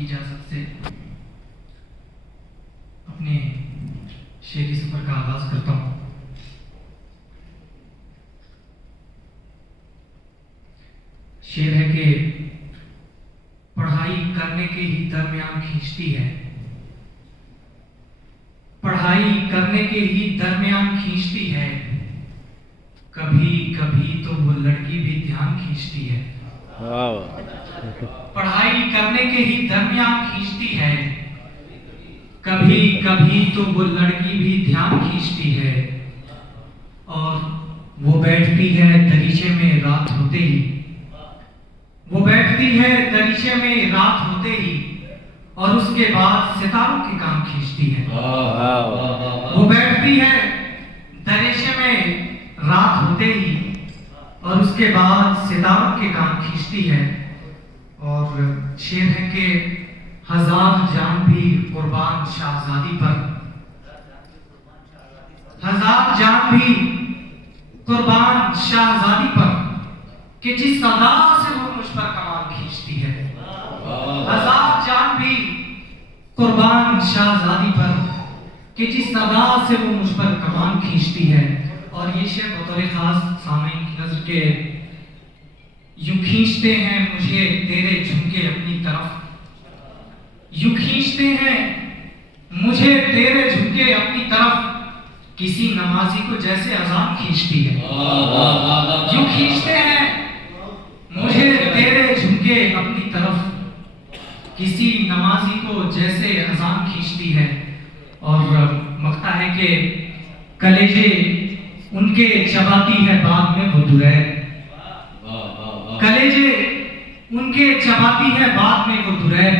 की इजाजत से अपने शेरी सफर का आगाज करता हूँ। शेर है कि पढ़ाई करने के ही दरमियान खींचती है, पढ़ाई करने के ही दरमियान खींचती है, कभी कभी तो वो लड़की भी ध्यान खींचती है। पढ़ाई करने के ही दरमियान खींचती है, कभी कभी तो वो लड़की भी ध्यान खींचती है। और वो बैठती है दरीचे में रात होते ही, वो बैठती है दरीचे में रात होते ही, और उसके बाद सितारों के काम खींचती है। वो बैठती है दरीचे में रात होते ही, और उसके बाद सितारों के काम खींचती है। और शेर है कि हजार जान भी कुर्बान शाहजादी पर, हजार जान भी कुर्बान शाहजादी पर, कि जिस सदा से वो मुझ पर कमाल खींचती है। हजार जान भी कुर्बान शाहजादी पर, कि जिस सदा से वो मुझ पर कमाल खींचती है। और ये शेर बतौर खास सामईन की नजर के यूं खींचते हैं मुझे तेरे झुमके अपनी तरफ, यूं खींचते हैं मुझे तेरे झुमके अपनी तरफ, किसी नमाजी को जैसे अजान खींचती है। यूं खींचते हैं मुझे तेरे झुमके अपनी तरफ, किसी नमाजी को जैसे अजान खींचती है। और मकता है कि कलेजे उनके चबाती है बाद में वो दुरैर, कलेजे उनके चबाती है बाद में वो दुरैर,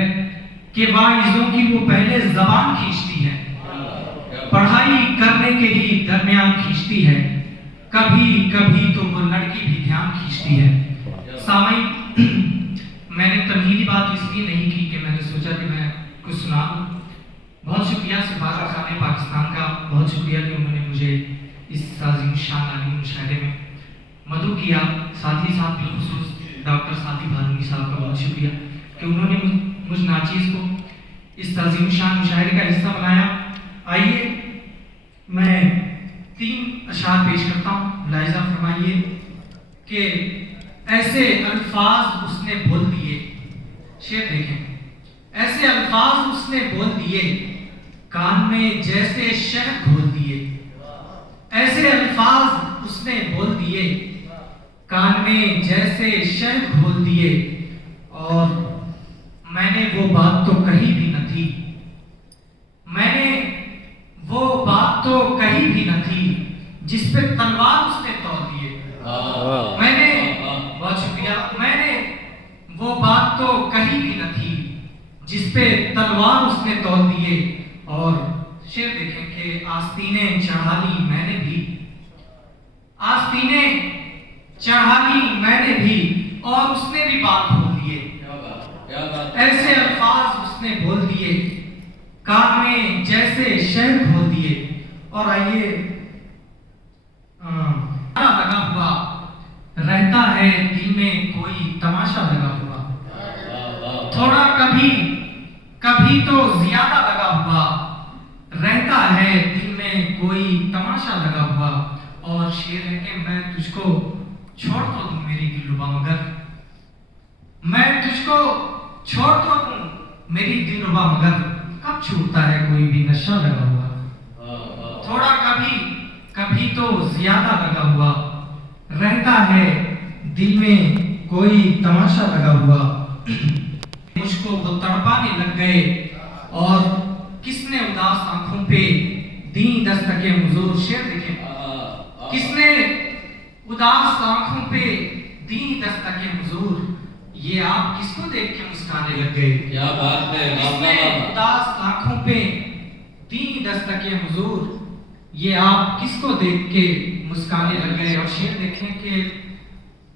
के वाइजों की वो पहले जबान खींचती है। पढ़ाई करने के ही दरमियान खींचती है, कभी कभी तो वो लड़की भी ध्यान खींचती है। सामईन, मैंने तमहीदी बात इसलिए नहीं की कि मैंने सोचा कि मैं कुछ सुना दूं। बहुत शुक्रिया सफारत खाने पाकिस्तान का, बहुत शुक्रिया कि उन्होंने मुझे इस अज़ीम शान आलिम मुशाहरे में मदऊ किया। साथ ही साथ बिलखुसूस डॉक्टर साथी भानुनी साहब का बहुत शुक्रिया कि उन्होंने मुझ नाचीज़ को इस अज़ीम शान मुशाहरे का हिस्सा बनाया। आइए मैं 3 अशार पेश करता हूँ, मुलाहिज़ा फरमाइए कि ऐसे अल्फाज उसने बोल दिए। शेर देखें, ऐसे अल्फाज उसने बोल दिए, कान में जैसे शहद घोल दिए। ऐसे अल्फाज उसने बोल दिए, कान में जैसे शहद घोल दिए। और मैंने वो बात तो कही भी न थी, मैंने वो बात तो कही भी न थी, जिस पे तलवार उसने तोड़ दिए। मैंने, बहुत शुक्रिया, मैंने वो बात तो कही भी न थी, जिस पे तलवार उसने तोड़ दिए। और शेर देखें कि आस्तीने चढ़ा ली मैंने भी, आस्तीने चढ़ा ली मैंने भी, और उसने भी बात खोल दिए। ऐसे अल्फाज उसने बोल दिए, कान में जैसे शहद घोल दिए। और आइए, लगा हुआ रहता है दिल में कोई तमाशा लगा हुआ, थोड़ा कभी कभी तो ज्यादा लगा हुआ, रहता है दिल में कोई तमाशा लगा हुआ। और शेर है कि मैं तुझको छोड़ तो दूं मेरी दिलरुबा मगर, मैं तुझको छोड़ तो दूं मेरी दिलरुबा मगर, कब छूटता है कोई भी नशा लगा हुआ, थोड़ा कभी कभी तो ज्यादा लगा हुआ, रहता है दिल में कोई तमाशा लगा हुआ। मुझको वो तड़पाने लग गए, और किसने उदास आंखों पे दी दस्तके हुजूर। शेर देखें, किसने उदास आंखों पे दी दस्तके हुजूर, ये आप किसको देख के मुस्कुराने लग गए। क्या बात है, किसने उदास आंखों पे दी दस्तके हुजूर, ये आप किसको देख के मुस्कुराने लग गए। और शेर देखें कि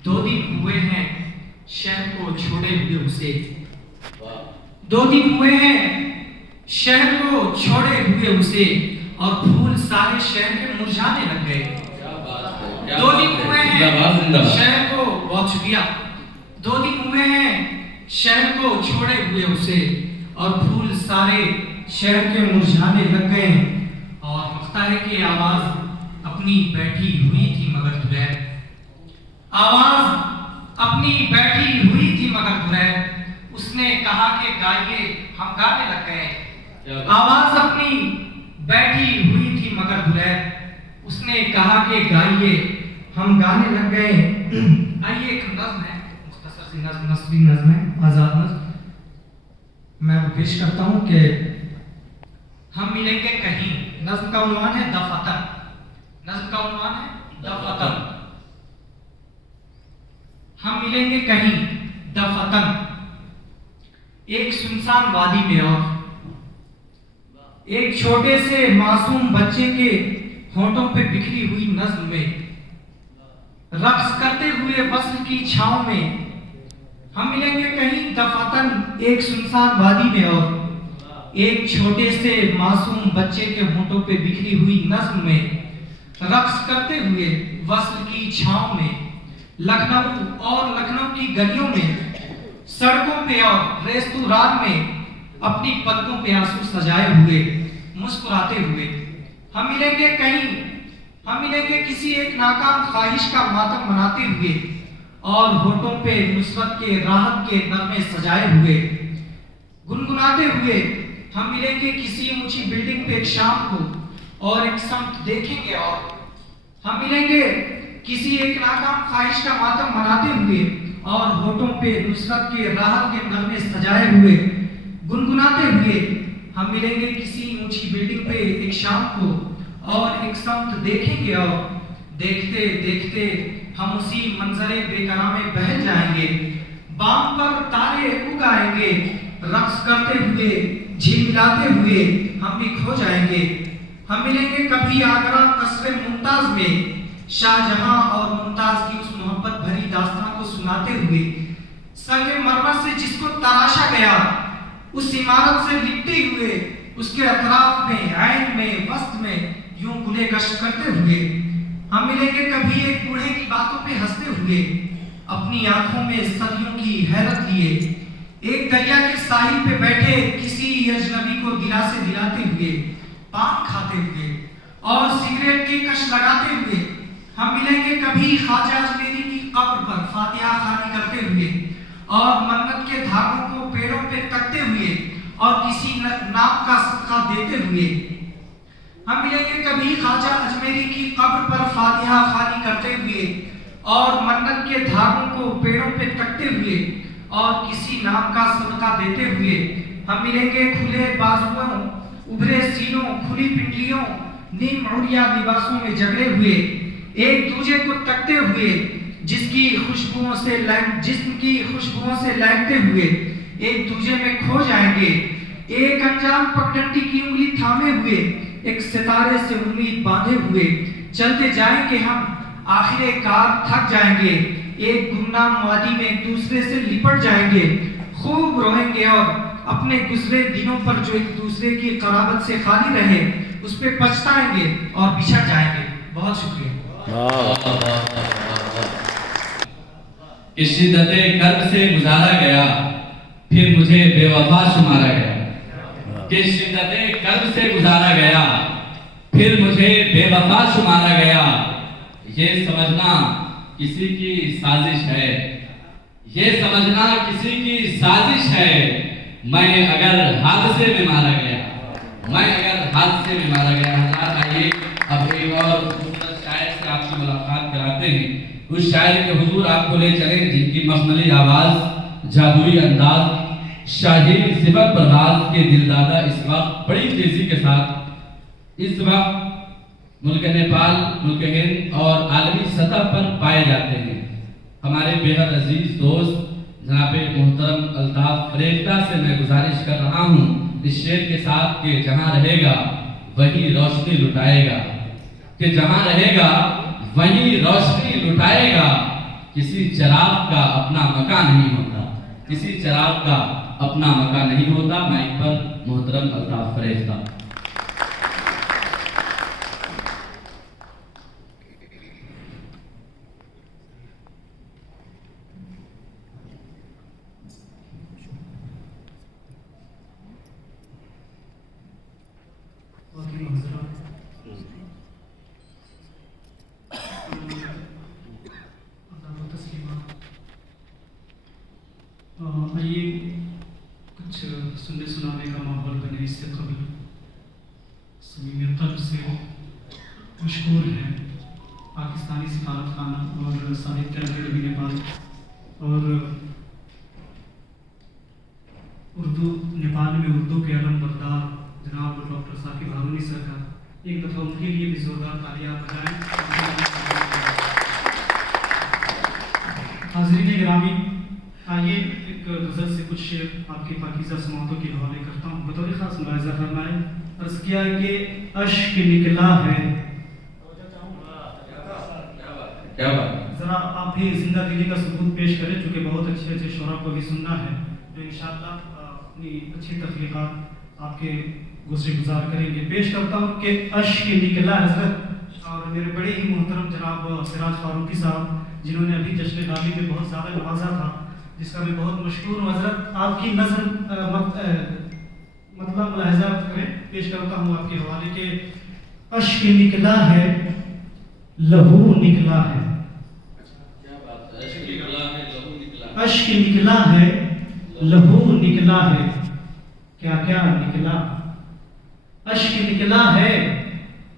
2 दिन हुए हैं शहर को छोड़े हुए उसे, 2 दिन हुए हैं शहर को छोड़े हुए उसे, और फूल सारे शहर में मुरझाने लग गए। 2 दिन हुए हैं शहर को, बहुत शुक्रिया, 2 दिन हुए हैं शहर को छोड़े हुए उसे, और फूल सारे शहर के मुरझाने लग गए और लगता है कि आवाज अपनी बैठी हुई थी मगर दुरैर, आवाज अपनी बैठी हुई थी मगर दुरैर। उसने कहा कि गाइए, हम गाने लग गए। आवाज अपनी बैठी हुई थी मगर दुरैर, उसने कहा कि गाइए, हम गाने लग गए। आइए, एक नज्म है, मुख्तसर सी नज्म, नस्बी नज्म है, आजाद नज्म मैं वो पेश करता हूँ कि हम मिलेंगे कहीं। नज्म का उन्वान है दफतन। नज्म का उन्वान है दफतन। हम मिलेंगे कहीं दफतन, एक सुनसान वादी में और एक छोटे से मासूम बच्चे के होंठों पे बिखरी हुई नज्म में, रक्स करते हुए वस्ल की छांव में। हम मिलेंगे कहीं दफतन, एक सुनसान वादी में और एक छोटे से मासूम बच्चे के होंठों पे बिखरी हुई नज्म में, रक्स करते हुए वस्ल की छांव में। लखनऊ और लखनऊ की गलियों में, सड़कों पे और रेस्तुरां में अपनी पलकों पे आंसू सजाए हुए, मुस्कुराते हुए। हम मिलेंगे कहीं, हम मिलेंगे किसी एक नाकाम ख्वाहिश का मातम मनाते हुए और होठों पे नुसरत के राहत के नगमे सजाए हुए, गुनगुनाते हुए। हम मिलेंगे किसी ऊंची बिल्डिंग पे एक शाम को और एक समत देखेंगे और हम मिलेंगे किसी एक नाकाम ख्वाहिश का मातम मनाते हुए और होठों पे नुसरत के राहत के नगमे सजाए हुए, गुनगुनाते हुए। हम मिलेंगे किसी ऊंची बिल्डिंग पे एक शाम को और एक समत देखेंगे और देखते देखते हम उसी मंजरे बेकरार में बह जाएंगे। बाम पर तारे उगाएंगे, रक्स करते हुए, झिलमिलाते हुए हम भी खो जाएंगे। हम मिलेंगे कभी आगरा कस्बे मुमताज में, शाहजहां और मुमताज की उस मोहब्बत भरी दास्तान को सुनाते हुए। संगे मरमर से जिसको तराशा गया, उस इमारत से लिपटे हुए, उसके अतराफ में, ऐन में, वस्त में यूं गुले गश्त करते हुए। हम मिलेंगे कभी एक बूढ़े की बातों पे हंसते हुए, अपनी आंखों में सदियों की हैरत लिए, एक दरिया के साहिल पे बैठे किसी अजनबी को दिलासे दिलाते हुए, पान खाते हुए और सिगरेट की कश लगाते हुए। हम मिलेंगे कभी ख्वाजा अजमेरी की कब्र पर फातिहा खानी करते हुए और मन्नत के धागों को पेड़ों पे तकते हुए और किसी नाम का सदका देते हुए। हम मिलेंगे कभी ख्वाजा अजमेरी की कब्र पर फातिहा खानी करते हुए और मन्नत के धागों को पेड़ों पे तकते हुए और किसी नाम का सदका देते हुए। हम मिलेंगे खुले बाजुओं, उभरे सीनों, खुली पिंडलियों, नीम उड़िया लिबासों में जगड़े हुए, एक दूजे को तकते हुए, जिसकी खुशबुओं से लहकते हुए एक दूजे में खो जाएंगे। एक अनजान पगडंडी की उंगली थामे हुए, एक सितारे से उम्मीद बांधे हुए चलते जाएंगे। हम आखिरकार थक जाएंगे, एक गुमनाम वादी में एक दूसरे से लिपट जाएंगे, खूब रोएंगे और अपने गुजरे दिनों पर जो एक दूसरे की कराबत से खाली रहे उस पे पछताएंगे और बिछड़ जाएंगे। बहुत शुक्रिया। इस शिद्दते कर्ब से गुजारा गया, फिर मुझे बेवफा शुमारा गया। किस शिद्दते कर्ब से गुजारा गया, फिर मुझे बेवफा शुमारा गया। ये समझना किसी की साजिश है, ये समझना किसी की साजिश है। मैं अगर हादसे में मारा गया, मैं अगर हादसे में मारा गया। हज़रात, आइए अब एक और खूबसूरत शायर से आपकी मुलाकात कराते हैं। उस शायर के हुजूर आपको ले चले जिनकी मखमली आवाज, जादुई अंदाज, शाही सिफत परवाज के दिलदादा इस वक्त बड़ी तेजी के साथ इस वक्त मुल्क नेपाल, मुल्क हिंद और आलमी सतह पर पाए जाते हैं। हमारे बेहद अजीज दोस्त जनाब मोहतरम अल्ताफ फरेख्ता से मैं गुजारिश कर रहा हूँ इस शेर के साथ कि जहाँ रहेगा वही रोशनी लुटाएगा, कि जहाँ रहेगा वही रोशनी लुटाएगा। किसी चिराग का अपना मकान नहीं होता, किसी चिराग का अपना मकान नहीं होता। माइक पर मोहतरम अल्ताफ फरेख्ता। सुनने सुनाने का माहौल बने, इससे कबल समीम क़ल्ब से मशहूर है पाकिस्तानी सफारत खाना और साहित्य अकेडमी नेपाल और उर्दू नेपाल में उर्दू के अलम बरदार जनाब डॉक्टर साकिब हारूनी सर का एक दफ़ा उनके लिए भी जोरदार तालियां बजाएं। हाज़रीन गिरामी, आइए एक गज़ल से कुछ शेर आपकी पाकीज़ा समातों के हवाले करता हूँ। बतौर ख़ास मुलाहिज़ा फरमाएं, अर्ज़ किया कि अश्क निकला है। क्या बात, ज़रा आप भी जिंदा दिली का सबूत पेश करें, चूँकि बहुत अच्छे अच्छे शोरा को भी सुनना है, जो इंशाअल्लाह अपनी अच्छी तख्लीक़ात आपके गुज़र गुजार करेंगे। पेश करता हूँ कि अश्क निकला हज़रत, और मेरे बड़े ही मोहतरम जनाब सिराज फारूकी साहब, जिन्होंने अभी जश्न गाली में बहुत ज़्यादा नवाजा था, जिसका मैं बहुत मशहूर हूँ। हज़रत आपकी नज़र मतलब मुलाहिज़ा करें, पेश करता हूँ आपके हवाले के अश्क निकला है, लहू निकला है। अश्क निकला है, लहू निकला है, क्या क्या निकला। अश्क निकला है,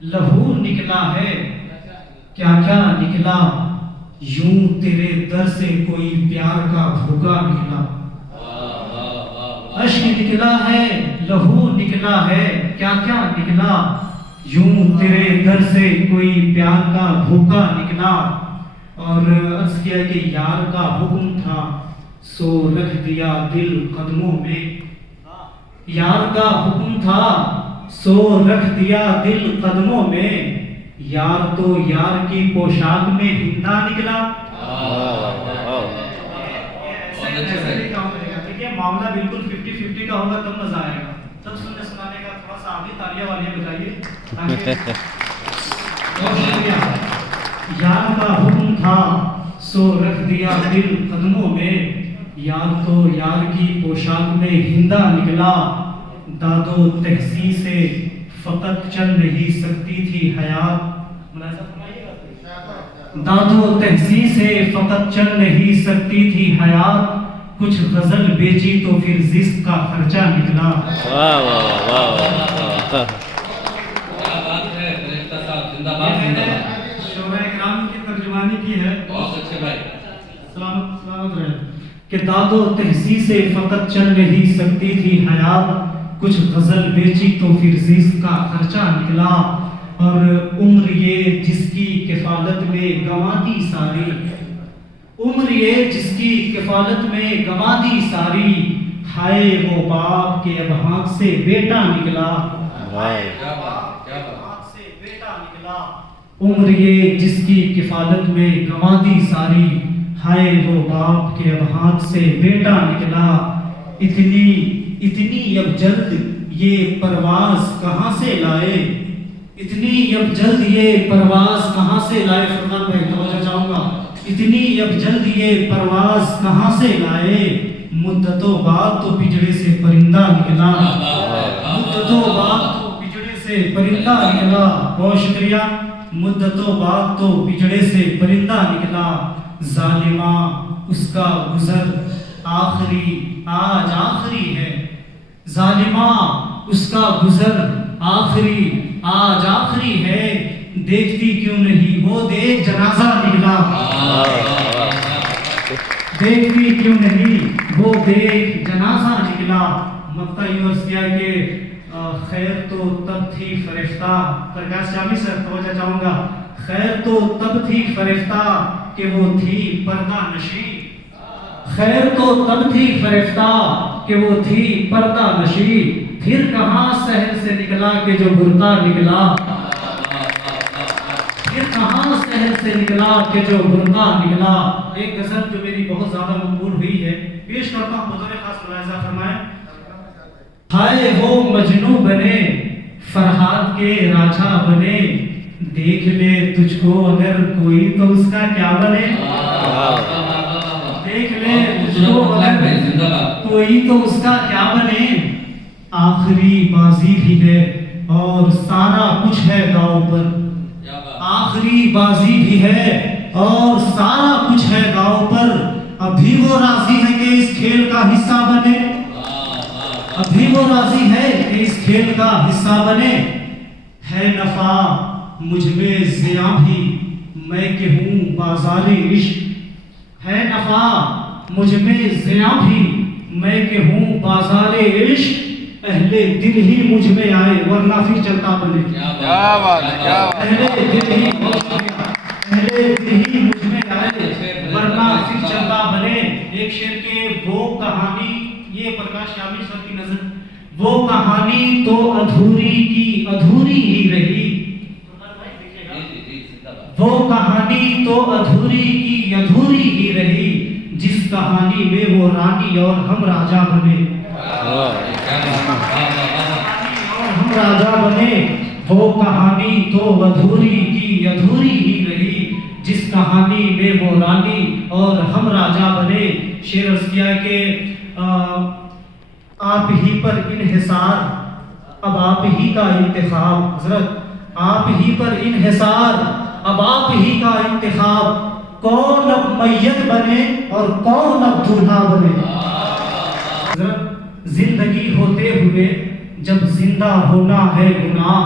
लहू निकला है, क्या क्या निकला। यूं तेरे दर से कोई प्यार का भूखा निकला। अश्क निकला है, लहू निकला है, क्या क्या निकला। यूं तेरे दर से कोई प्यार का भूखा निकला। और अर्ज़ किया कि यार का हुक्म था सो रख दिया दिल कदमों में। यार का हुक्म था सो रख दिया दिल कदमों में। यार तो यार की पोशाक में हिंदा निकला। देखिए मामला बिल्कुल 50-50 का होगा तब मजा आएगा, तब सुनने सुनाने का थोड़ा सा आगे तालियां वालियां बजाइए। यार का हुक्म था सो रख दिया दिल कदमों में। यार तो यार की पोशाक में हिंदा निकला। दादो तहसी से फकत चल नहीं सकती थी हयात। दादो तहसी से फकत चल नहीं सकती थी हयात। कुछ गजल बेची तो फिर जिस्क का खर्चा निकला। वाह वाह वाह वाह। की तर्जुमानी की है, बहुत अच्छे भाई, सलामत रहे। कि दादो तहसी से फकत चल नहीं सकती थी हयात। कुछ गजल बेची तो फिर जिस्क का खर्चा निकला। और उम्र ये जिसकी किफालत में गंवा दी सारी। उम्र ये जिसकी किफालत में गंवा दी सारी। हाय वो बाप के अब हाथ से बेटा निकला। उम्र ये जिसकी किफालत में गंवा दी सारी। हाय वो बाप के अब हाथ से बेटा निकला। इतनी इतनी अब जल्द ये परवाज कहाँ से लाए। इतनी अब जल्द ये परवाज कहाँ से लाए। फरमान भाई तवज्जो चाहूंगा। इतनी अब जल्द ये परवाज कहाँ से लाए। मुद्दतों बाद तो पिंजरे से परिंदा निकला। मुद्दतों बाद तो पिंजरे से परिंदा निकला। बहुत शुक्रिया। मुद्दतों बाद तो पिंजरे से परिंदा निकला। जालिमा उसका गुजर आखिरी आज आखिरी है। जालिमा उसका गुजर आखिरी आज आखिरी है। देखती क्यों नहीं वो देख जनाजा निकला। देखती क्यों नहीं वो देख जनाजा निकला। मक्ता यूनिवर्सिटी के खैर तो तब थी फरिश्ता। प्रकाश शामी सर तवज्जो चाहूंगा। खैर तो तब थी फरिश्ता कि वो थी पर्दा नशी। खैर तो तब थी फरिश्ता कि वो थी पर्दा नशी। फिर कहाँ शहर से निकला कि जो बुर्का निकला। फिर कहाँ शहर से निकला कि जो बुर्का निकला। एक गजल जो मेरी बहुत ज्यादा मकबूल हुई है, पेश करता हूँ। बतौर खास मुलाहिज़ा फरमाएं। हाय वो मजनू बने फरहाद के राजा बने। देख ले तुझको अगर कोई तो उसका क्या बने। देख ले तुझको अगर कोई तो उसका क्या बने। आखिरी बाजी भी है और सारा कुछ है दांव पर। आखिरी बाजी भी है और सारा कुछ है दांव पर। अभी वो राजी है कि इस खेल का हिस्सा बने। अभी वो राजी है कि इस खेल का हिस्सा बने। है नफा मुझ में जिया भी, मैं के हूँ बाजारे इश्क। है नफा मुझ में जिया भी, मैं के हूँ बाजारे इश्क। पहले दिल ही मुझ में आए वरना फिर चलता बने। क्या बात है, क्या बात है। पहले दिल ही मुझ में आए वरना फिर चलता बने। एक शेर के वो कहानी, ये प्रकाश शामिल सर की नजर, वो कहानी तो अधूरी की अधूरी ही रही। वो कहानी तो अधूरी की अधूरी ही रही, जिस कहानी में वो रानी और हम राजा बने। और हम राजा बने, वो कहानी तो अधूरी की अधूरी ही रही, जिस कहानी में वो रानी और हम राजा बने। शेर अर्ज़ किया कि आप ही पर इन्हिसार, अब आप ही का इंतखाब। हजरत आप ही पर इन्हिसार, अब आप ही का इंतखाब। कौन अब मैयत बने और कौन अब दूल्हा बने। हजरत जिंदगी होते हुए जब जिंदा होना है गुनाह।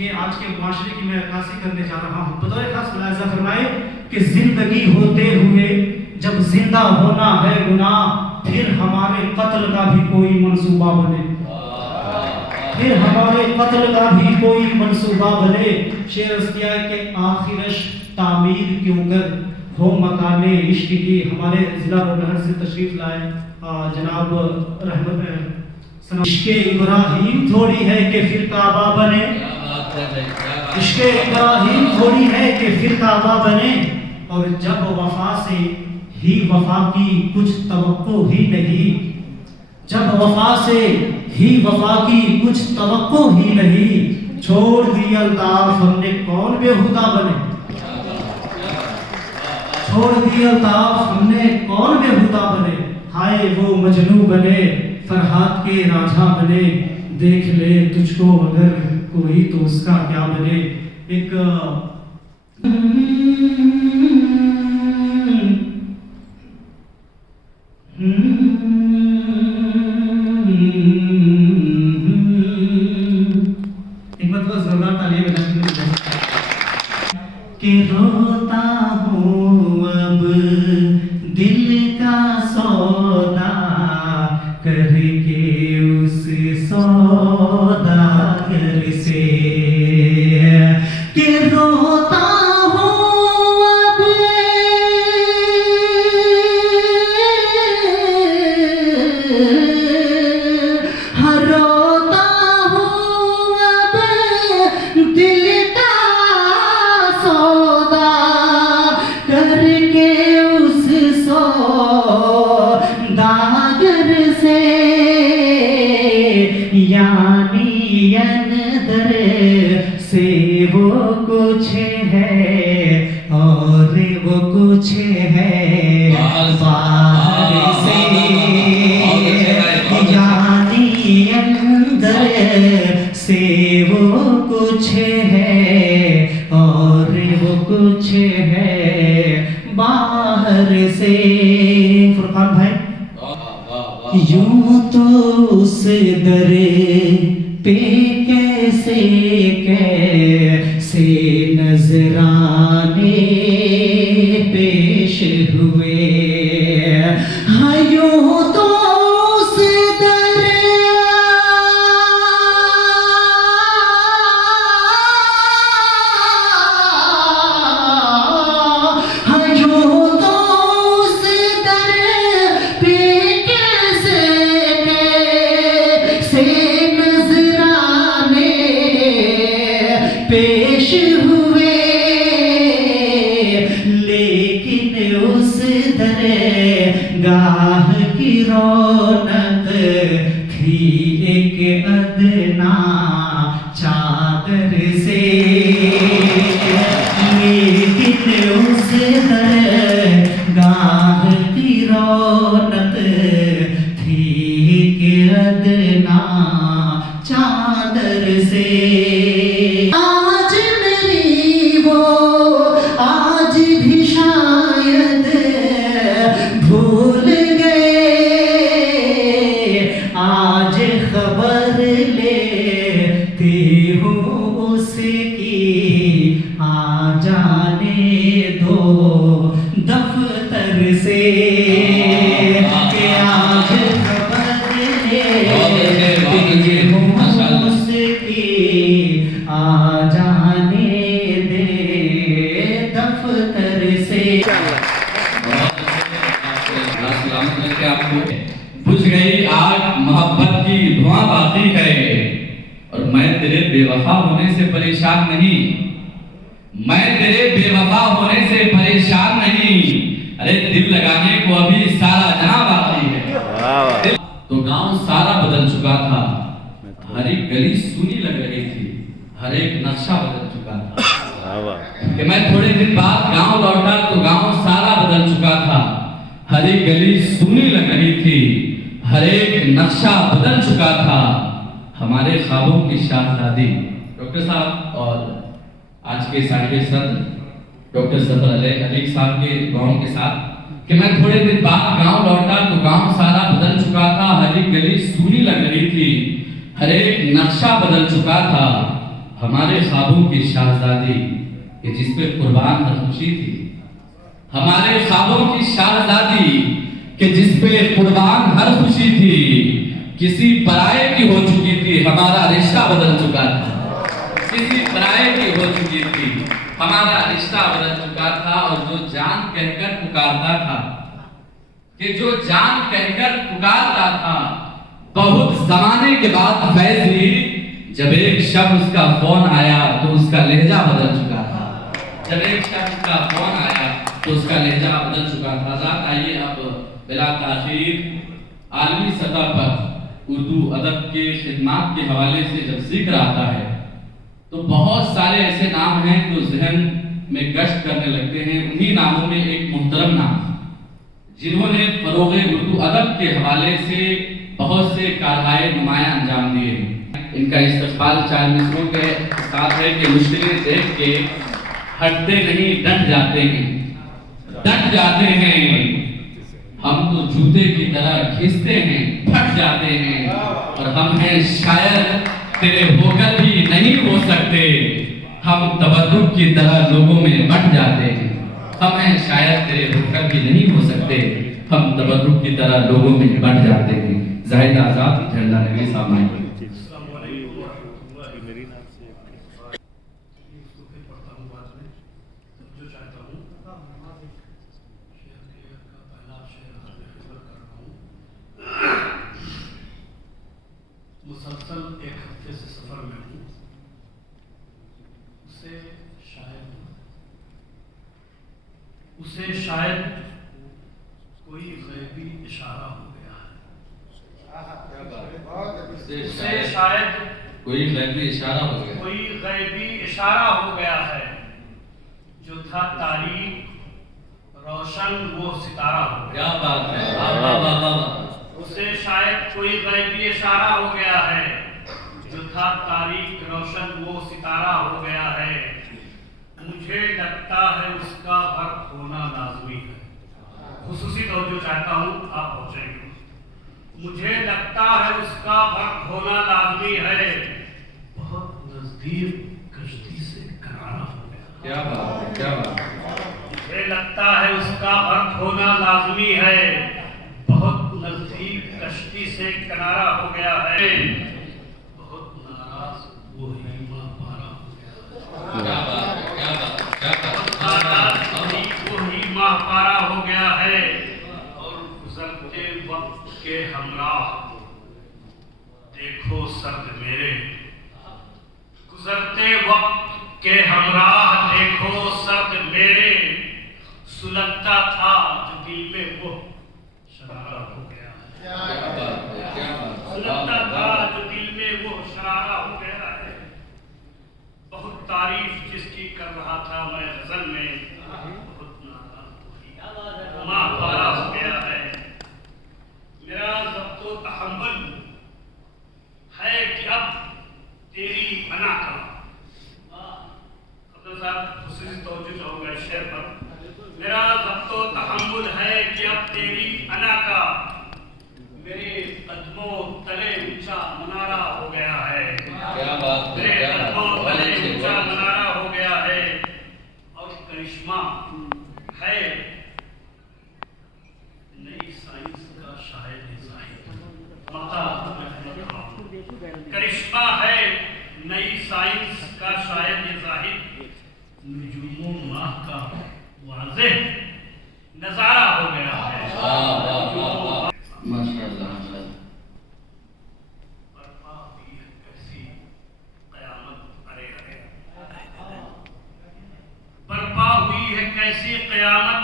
ये आज के मुआशरे की मैं अक्कासी करने जा रहा हूँ। बतौर खास मुलाहिज़ा फरमाए कि जिंदगी होते हुए जब जिंदा होना है गुनाह, फिर हमारे कत्ल का भी कोई मंसूबा बने। फिर हमारे कत्ल का भी कोई मंसूबा बने। शेर अर्ज़ किया है कि आखिरश तामीर क्यों कर हो मकाने इश्क की। हमारे जिला रोहतक से तशरीफ लाए जनाब रहमत इश्क़े इब्राहीम थोड़ी है कि फिर काबा बने। इश्क़े इब्राहीम थोड़ी है कि फिर काबा बने। और जब वफा से ही वफा की कुछ तवक्को ही नहीं, जब वफा से ही वफा की कुछ तवक्को ही नहीं, छोड़ दिया अल्ताफ हमने कौन बेहुदा बने। छोड़ दिया अल्ताफ हमने कौन बेहुदा बने। हाय वो मजनू बने, फरहाद के राजा बने, देख ले तुझको अगर कोई तो उसका क्या बने। एक मतलब जोरदार तालियां बजानी कि रोता हूँ अब दिल का सौदा करके उस सौदागर से। कि रोता हूँ अब रोता हूँ अब दिल का सौदा करके उस सौदागर से। यानी अंदर से वो कुछ है और वो कुछ है बाहर से। यानी अंदर से वो कुछ है और वो कुछ है बाहर से। फुरकान भाई यूं तो उस दर पे कैसे कैसे नजराने पेश हुए। हाँ यूं तो उस दर हाँ यूं तो उस दर पे कैसे कैसे नजराने पेश हुए। लेकिन उस दरगाह की रौनक थी एक अदना चादर से। लेकिन उस दरगाह की रौनक थी एक अदना चादर से। आज मेरी वो आज भी शायद भूल गए, आज से। आपको बुझ गई आग मोहब्बत की धुआं बाकी है, और मैं तेरे बेवफा होने से परेशान नहीं, मैं तेरे बेवफा होने से परेशान नहीं। अरे दिल लगाने को अभी सारा जहां बाकी है। तो गांव सारा बदल चुका था, हर एक गली सुनी लग रही थी, हर एक नक्शा बदल चुका था। कि मैं थोड़े दिन बाद गांव लौटा तो गांव सारा बदल चुका था, हर एक गली सुनी लग रही थी, हर एक नक्शा बदल चुका था। हमारे ख्वाबों की शहजादी डॉक्टर साहब और आज के साहिब सदर डॉक्टर सफर अली साहब के गाँव के साथ कि मैं थोड़े दिन बाद गांव लौटा तो गांव सारा बदल चुका था, हर एक गली सुनी लग रही थी, हर एक नक्शा बदल चुका था। हमारे ख्वाबों की शहजादी कि जिस पे कुर्बान हर खुशी थी, हमारे ख्वाबों की शहजादी कि जिस पे कुर्बान हर खुशी थी, किसी पराये की हो चुकी थी, हमारा रिश्ता बदल चुका था, किसी पराये की हो चुकी थी, हमारा रिश्ता बदल चुका था। और जो जान कहकर पुकारता था, कि जो जान कहकर पुकारता था, बहुत जमाने के बाद फैजली जब एक शब्द उसका फोन आया तो उसका लहजा बदल चुका था, जब एक शब्द का फोन आया तो उसका लहजा बदल चुका था। रात आइए अब बिला ताखीर आलमी सतह पर उर्दू अदब के खिदमात के हवाले से जब जिक्र आता है तो बहुत सारे ऐसे नाम हैं जो जहन में गश्त करने लगते हैं। उन्हीं नामों में एक मुहतरम नाम जिन्होंने फरोग़ उर्दू अदब के हवाले से बहुत से कारवाए नुमाया अंजाम दिए हैं। इनका इस्तक़बाल 4 मिसरों के साथ है कि मुश्किलें देख के हटते नहीं, डट जाते हैं, डट जाते हैं। हम तो जूते की तरह खींचते हैं, फट जाते हैं, और हम हैं शायद तेरे होकर भी नहीं हो सकते। हम तबर्रुक की तरह लोगों में बट जाते हैं, हम हैं शायद तेरे होकर भी नहीं हो सकते। हम तबर्रुक की तरह लोगों में बट जाते हैं। जाहिद आजाद झंडा नगरी साहब मुसलसल एक हफ्ते से सफर में हूँ। उसे शायद कोई गैबी इशारा हो गया है, उसे शायद कोई गैबी इशारा हो गया, कोई गैबी इशारा हो गया है। जो था तारीक रोशन वो सितारा हो गया। क्या बात है, वाह वाह वाह। उसे शायद कोई गैबी इशारा हो गया है, जो था तारीक रोशन वो सितारा हो गया है। मुझे लगता है उसका वक्त होना लाजमी है। खुसूसी तवज्जो चाहता हूँ, आप पहुँचेंगे। मुझे लगता है उसका वक्त होना लाजमी है, बहुत नजदीक कश्ती से किनारा हो गया। क्या बात है, क्या बात है। मुझे लगता है उसका वक्त होना लाजमी है, बहुत नजदीक कश्ती से किनारा हो गया है। बहुत नाराज वो हीमा पारा हो गया। क्या बात है, क्या बात है, क्या बात है। नाराज वो हीमा पारा हो गया है। और गुजरते वक्त के हमराह देखो सर्द मेरे, गुजरते वक्त के हमराह देखो सर्द मेरे। सुलगता था जो दिल में वो शरारा हो गया है। क्या बात है, क्या बात है। सुलगता था जो दिल में वो शरारा हो गया है। बहुत तारीफ जिसकी कर रहा था मैं गजल में, बहुत नाराज माँ पारा हो गया है। मेरा ज़ब्तो तहम्मुल है कि अब तेरी अना का। खतर साहब खुसूसी तवज्जो चाहूँगा इस शेर पर। मेरा ज़ब्तो तहम्मुल है कि अब तेरी अना का, मेरे कदमों तले ऊंचा मनारा हो गया है। क्या बात है, मेरे क्या बात कदमों है। तले ऊंचा मनारा हो गया है। और करिश्मा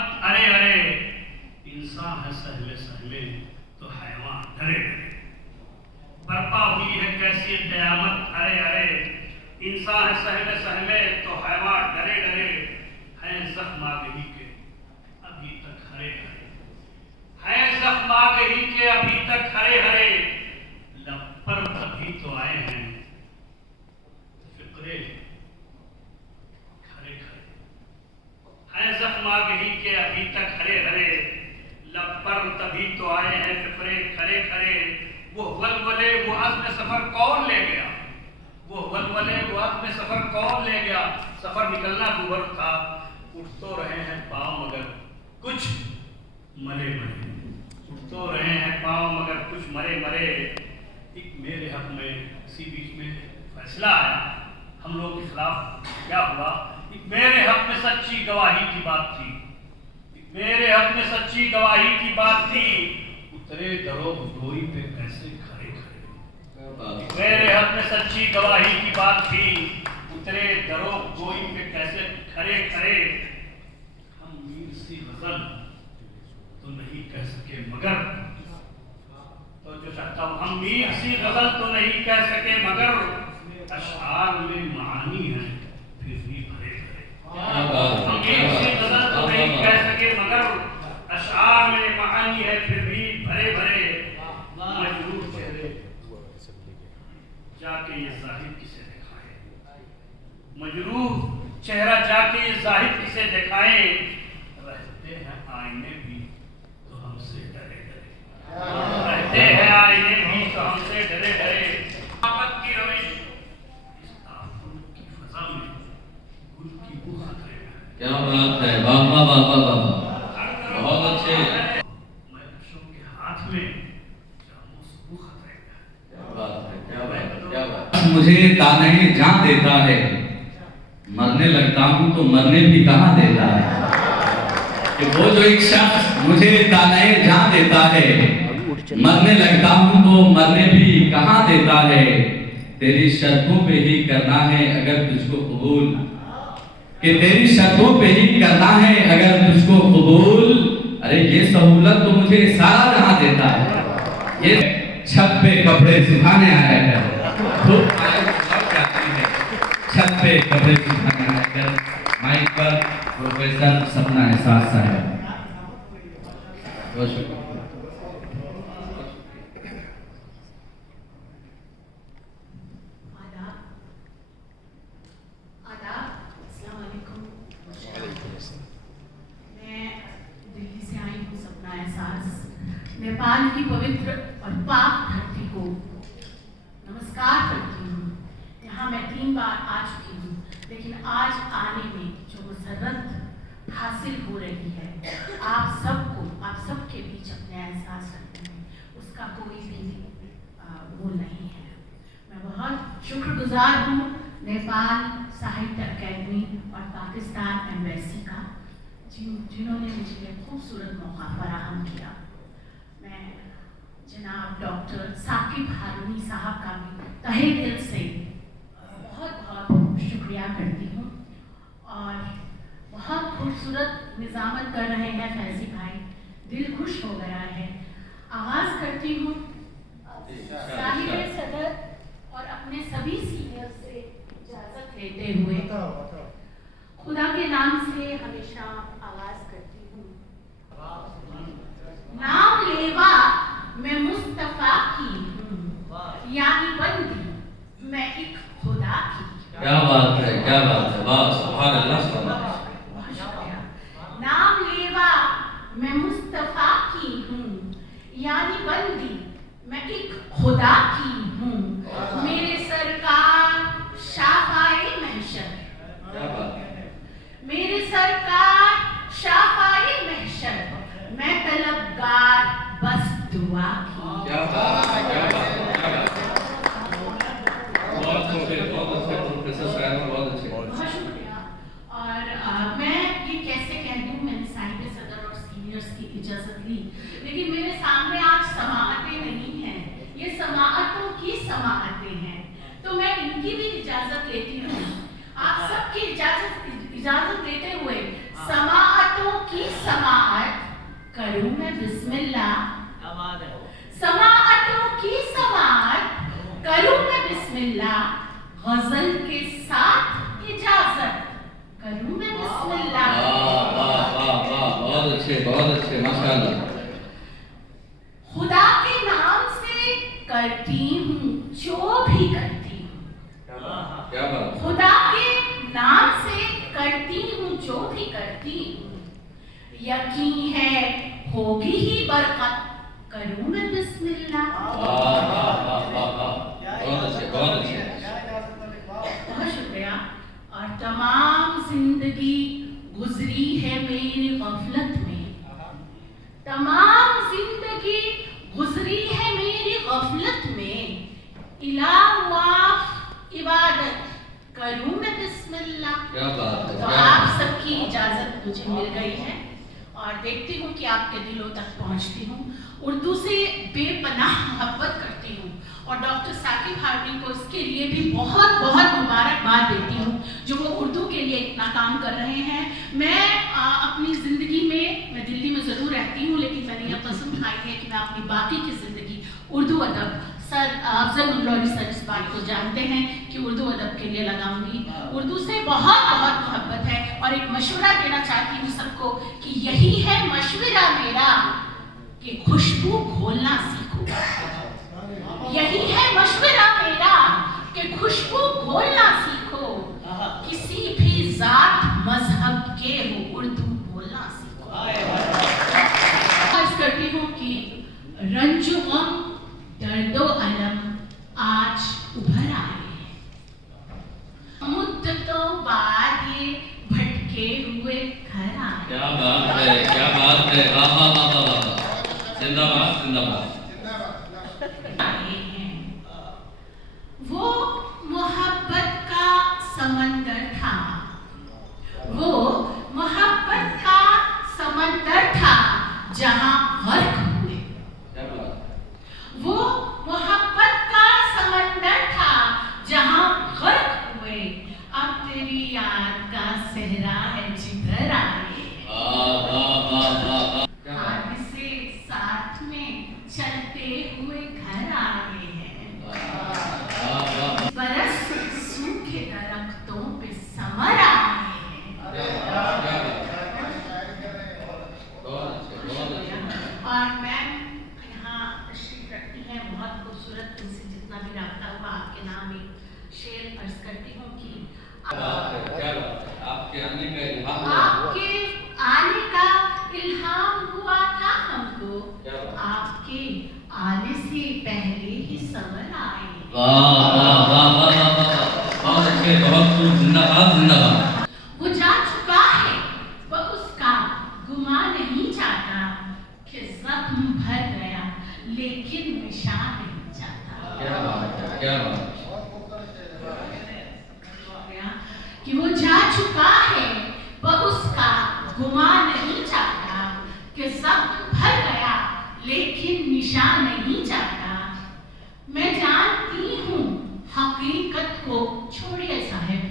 कयामत अरे अरे, इंसान है सहले सहले तो हैवान डरे डरे। बर्पा हुई है कैसी कयामत अरे अरे, इंसान है सहले सहले तो हैवान डरे डरे। हैं जख्म आगही के अभी तक हरे हरे, हैं जख्म आगही के अभी तक हरे हरे। लब पर तभी तो आए हैं फिक्रे खरे खरे, हैं जख्म आगही के अभी तक हरे हरे। लब पर तभी तो आए हैं फिक्रे खरे खरे। वो वलवले वो अज़्म सफर कौन ले गया, वो वलवले वो अज़्म सफर कौन ले गया। सफर निकलना दूभर था, उठ तो रहे हैं पाँव मगर कुछ मरे मरे, उठ तो रहे हैं पाँव मगर कुछ मरे मरे। एक मेरे हक में इसी बीच में फैसला आया हम लोग के खिलाफ, क्या हुआ। एक मेरे हक में सच्ची गवाही की बात थी, एक मेरे हक में सच्ची गवाही की बात थी। उतरे दरो गोई पे कैसे खड़े खड़े, मेरे हक में सच्ची गवाही की बात थी। उतरे दरो गोई पे कैसे खड़े खड़े। हम मीर सी गजल तो नहीं कह सके मगर, तो जो चाहता हूँ, हम मीर सी गजल तो नहीं कह सके मगर, अशआर में मानी है फिर भी भरे भरे। हम मीर सी गजल तो नहीं कह सके मगर, अशआर में मानी है फिर भी भरे भरे। मजरूह चेहरे जाके ये जाहिद किसे दिखाए, मजरूह चेहरा जाके ये जाहिद किसे दिखाए। रहते हैं आईने भी तो हमसे डरे डरे, रहते हैं आईने भी तो हमसे डरे डरे। मोहब्बत की रविश इस ताफुल की फजा में गुल की बू खतरे में। क्या बात है, वाह वाह वाह वाह वाह, बहुत अच्छे। महबूबों के हाथ में जामोस बू खतरे में। क्या बात है, क्या बात है, क्या बात है। मुझे ताने जान देता है, मरने लगता हूँ तो मरने भी कहाँ देता है। कि वो जो एक शख्स मुझे ताने जान देता है, मरने लगता हूँ तो मरने भी कहाँ देता है। तेरी शर्तों पे ही करना है अगर तुझको कबूल, कि तेरी शर्तों पे ही करना है अगर तुझको कबूल। अरे ये सहूलत तो मुझे सारा जहां देता है। ये छत पे कपड़े सुखाने आया है, धूप जाती है, छत पे कपड़े सुखाने आया है। माइक पर प्रोफेसर सपना एहसास साहब। बहुत शुक्रिया। नेपाल की पवित्र और पाक धरती को नमस्कार करती हूँ। यहाँ मैं 3 बार आ चुकी हूँ, लेकिन आज आने में जो मसरत हासिल हो रही है, आप सबके बीच अपने एहसास रखते हैं, उसका कोई भी मोल नहीं है। मैं बहुत शुक्रगुजार हूँ नेपाल साहित्य अकेडमी और पाकिस्तान एम्बेसी का, जिन्होंने मुझे खूबसूरत मौका फराहम किया। मैं जनाब डॉक्टर साकिब हारूनी साहब का भी तहे दिल से बहुत बहुत शुक्रिया करती हूँ। और बहुत खूबसूरत निज़ामत कर रहे हैं फैजी भाई, दिल खुश हो गया है। आगाज़ करती हूँ साहिब सदर और अपने सभी सीनियर से इजाज़त लेते हुए खुदा के नाम से हमेशा आगाज़ करती हूँ। नाम लेवा मैं मुस्तफा की हूँ, यानी बंदी मैं एक खुदा की। क्या बात है, क्या बात है, वाह सुभान अल्लाह सुभान अल्लाह। नाम लेवा मैं मुस्तफा की हूँ, यानी बंदी मैं एक खुदा की हूँ। मेरे सरकार शाफाए महशर, क्या बात है, मेरे सरकार शाफाए महशर, मैं तलबगार बस दुआ की। क्या बात है, क्या बात है, क्या बात है। बहुत अच्छे प्रोफेसर साहब, बहुत अच्छे। बहुत शुक्रिया। और मैं ये कैसे कह दूँ, मैंने साहिब सदर और सीनियर्स की इजाज़त ली, लेकिन मेरे सामने आज समाअतें नहीं हैं, ये समाअतों की समाअतें हैं, तो मैं इनकी भी इजाज़त लेती हूँ। आप सबकी इजाज़त लेते हुए समाअतों की समाअत करूं मैं बिस्मिल्लाह। समाअतों की समाअत करूं मैं बिस्मिल्लाह। गजल के साथ इजाजत करूं मैं बिस्मिल्लाह। वाह वाह वाह वाह, बहुत अच्छे माशाल्लाह। खुदा के नाम से करती हूँ जो भी करती हूँ। क्या बात। खुदा के नाम से करती हूँ जो भी करती हूँ। यकीन है होगी ही बरकत करूं मैं बिस्मिल्लाह। वाह वाह वाह वाह वाह, बहुत अच्छे। बहुत शुक्रिया। और तमाम जिंदगी गुजरी है मेरी गफलत में। तमाम जिंदगी गुजरी है मेरी गफलत में। इलाह इबादत करूं मैं बिस्मिल्लाह। क्या बात है। तो आप सबकी इजाजत मुझे मिल गई है और देखती हूँ कि आपके दिलों तक पहुँचती हूँ। उर्दू से बेपनाह मोहब्बत करती हूँ और डॉक्टर साकिब हार्डी को इसके लिए भी बहुत बहुत मुबारकबाद देती हूँ जो वो उर्दू के लिए इतना काम कर रहे हैं। मैं अपनी ज़िंदगी में, मैं दिल्ली में ज़रूर रहती हूँ लेकिन मैंने यह कसम खाई है कि मैं अपनी बाकी की ज़िंदगी उर्दू अदब, सर अफजल मंगलौरी सर इस बात को जानते हैं कि उर्दू अदब के लिए लगाऊंगी। उर्दू से बहुत बहुत मोहब्बत है और एक मशवरा देना चाहती हूँ सबको कि यही है मशवरा मेरा कि खुशबू घोलना सीखो। यही है मशवरा मेरा कि खुशबू घोलना सीखो। किसी भी जात मजहब के हो उर्दू बोलना सीखो। अर्ज करती हूँ कि रंजो गम दर्दो अलम आज उभर आए हैं। मुद्दतों बाद ये भटके हुए घर आए। क्या बात है, क्या बात है। वाह वाह वाह वाह वाह, जिंदाबाद जिंदाबाद। आए हैं। वो मोहब्बत का समंदर था। वो मोहब्बत का समंदर था जहां गर्क हुए। क्या बात है। वो मोहब्बत का समंदर था जहां गर्क हुए। अब तेरी याद का सहरा है जिधर आए। वाह वाह वाह वाह वाह। हादसे साथ में चलते हुए घर आए हैं। वाह वाह। बरस सूखे दरख्तों पे समर आए हैं। और मैम यहाँ तशरीफ रखती हैं, बहुत खूबसूरत, इनसे जितना भी रब्ता हुआ आपके नाम एक शेर अर्ज करती हूँ कि क्या बात है। आपके आने का इल्हाम आपके आने का इल्हाम हुआ था हमको। क्या बात। आपके आने से पहले ही समर आए। वाह वाह वाह वाह वाह, बहुत अच्छे, बहुत खूब, जिंदाबाद जिंदाबाद। वो जा चुका है वह उसका गुमा नहीं जाता कि जख्म भर गया लेकिन निशान नहीं जाता। क्या बात है, क्या बात है। कि वो जा चुका है वह उसका गुमा नहीं जाता कि जख्म भर गया लेकिन निशान नहीं जाता। मैं जानती हूँ हकीकत को छोड़िए साहब।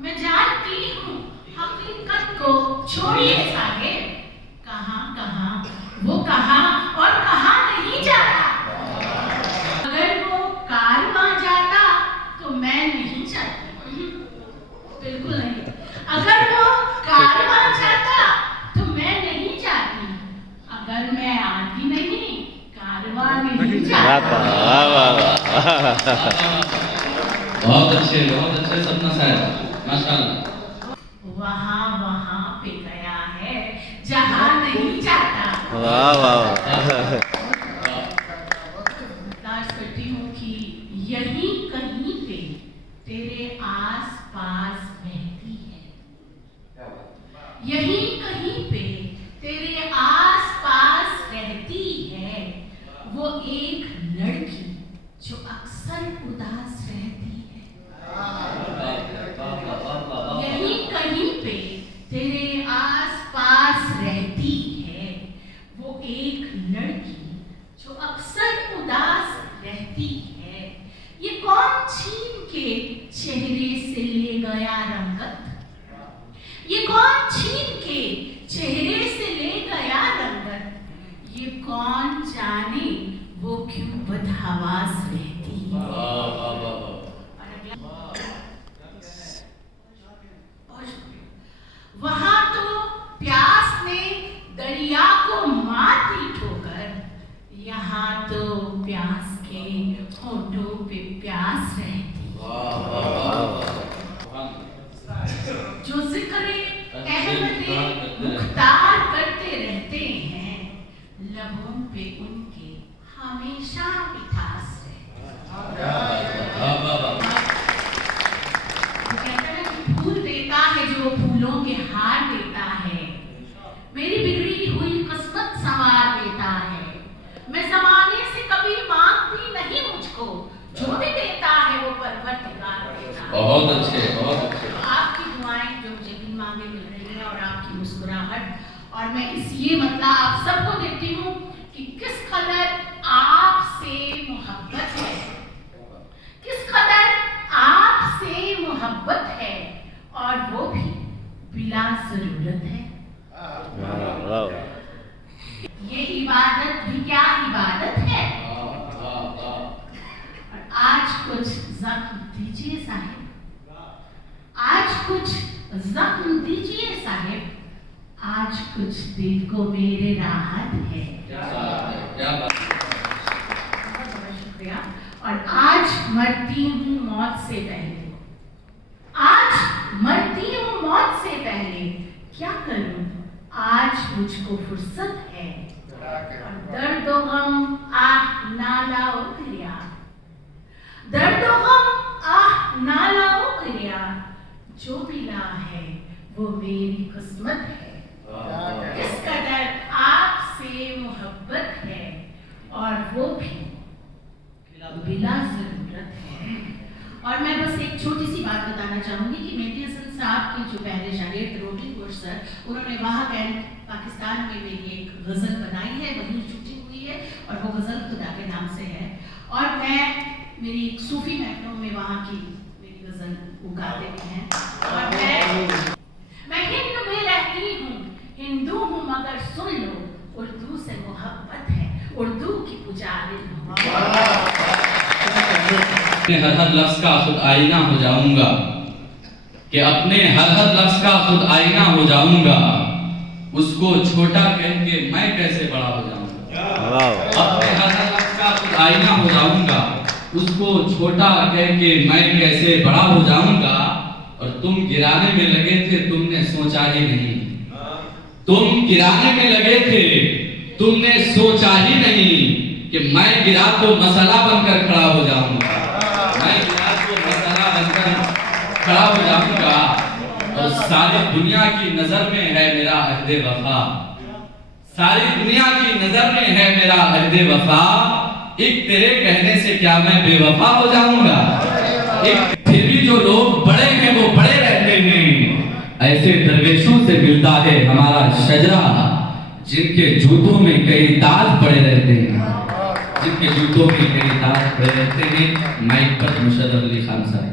मैं जानती हूँ हकीकत को छोड़िए साहब। कहाँ कहाँ वो कहाँ और कहाँ नहीं जाता। अगर वो कारवां जाता तो मैं नहीं जाती। बिल्कुल नहीं। अगर वो कारवां जाता तो मैं नहीं जाती। अगर मैं आती नहीं कारवां नहीं जाता। बहुत अच्छे सपना साहब, माशाल्लाह। वहाँ वहाँ पे गया है जहाँ नहीं जाता। वाह वाह। लाज करती हूँ कि यही कहीं पे तेरे आस पास रहती है। यही कहीं पे तेरे आस पास रहती है वो एक लड़की जो अक्सर उदास रहती है। यही कहीं पे तेरे आस पास रहती है वो एक लड़की हवास रहती है। वाह वाह वाह वाह। वहां तो प्यास ने दरिया को मार दी ठोकर, यहाँ तो प्यास के होठों पे प्यास रहती है। वाह वाह वाह। जो जिक्र अहमदे मुख्तार करते रहते हैं, लबों पे उनके हमेशा मिठास रहती है। कहता है कि फूल देता है जो फूलों के हार देता है, मेरी बिगड़ी हुई किस्मत संवार देता है। मैं जमाने से कभी मांगती नहीं मुझको, जो भी देता है वो परवरदिगार देता है। बहुत अच्छे बहुत अच्छे। आपकी दुआएं जो मुझे बिन मांगे मिल रही है और आपकी मुस्कुराहट, और मैं इसलिए मतलब आप सबको देती हूँ कि किस कदर आपसे मोहब्बत है, किस कदर आपसे मोहब्बत है, और वो भी बिला जरूरत है। ये इबादत भी क्या इबादत है। और आज कुछ जख्म दीजिए साहिब, आज कुछ जख्म दीजिए साहिब, आज कुछ दिल को मेरे राहत है। क्या बात। बहुत शुक्रिया। और आज मरती हूँ मौत से पहले, आज मरती हूँ मौत से पहले, क्या करूँ आज मुझको फुर्सत है। और दर्दो गम आह नाला ओ क्रिया, दर्दो गम आह नाला ओ क्रिया, जो मिला है वो मेरी किस्मत है। किस कदर आपसे मोहब्बत है, और वो भी बिला जरूरत है। और मैं बस एक छोटी सी बात बताना चाहूंगी कि मेहदी हसन साहब के जो पहले शागिर्द रोटी घोष सर, उन्होंने वहाँ कैंट पाकिस्तान में मेरी एक गज़ल बनाई है, वही शूटिंग हुई है, और वो गज़ल खुदा के नाम से है। और मैं मेरी एक सूफी महफिलों में वहाँ की मेरी गज़ल वो गाते भी हैं। और मैं हिंद में रहती हूँ, हिंदू हूँ मगर सुन लो, उर्दू से मोहब्बत है, उर्दू की पुजारी हूँ। अपने हर हर लफ्ज का खुद आईना हो जाऊंगा, कि अपने हर हर लफ्ज का खुद आईना हो जाऊंगा, उसको छोटा कह के मैं कैसे बड़ा हो जाऊंगा। अपने हर हर लफ्ज का खुद आईना हो जाऊंगा, उसको छोटा कह के मैं कैसे बड़ा हो जाऊंगा। और तुम गिराने में लगे थे, तुमने सोचा ही नहीं, तुम गिराने में लगे थे, तुमने सोचा ही नहीं कि मैं गिरा तो मसला बनकर खड़ा हो जाऊंगा, मैं गिरा तो मसला बनकर खड़ा हो जाऊंगा। और सारी दुनिया की नजर में है मेरा अहदे वफा, सारी दुनिया की नजर में है मेरा अहदे वफा। एक तेरे कहने से क्या मैं बेवफा हो जाऊंगा। एक फिर भी जो लोग बड़े हैं वो बड़े रहते हैं, ऐसे दरवेशों से मिलता है हमारा शजरा, जिनके जूतों में कई दाग पड़े रहते हैं, जिनके जूतों में कई दाग पड़े रहते हैं। माइक पर मुशर्रफ अली खान साहब।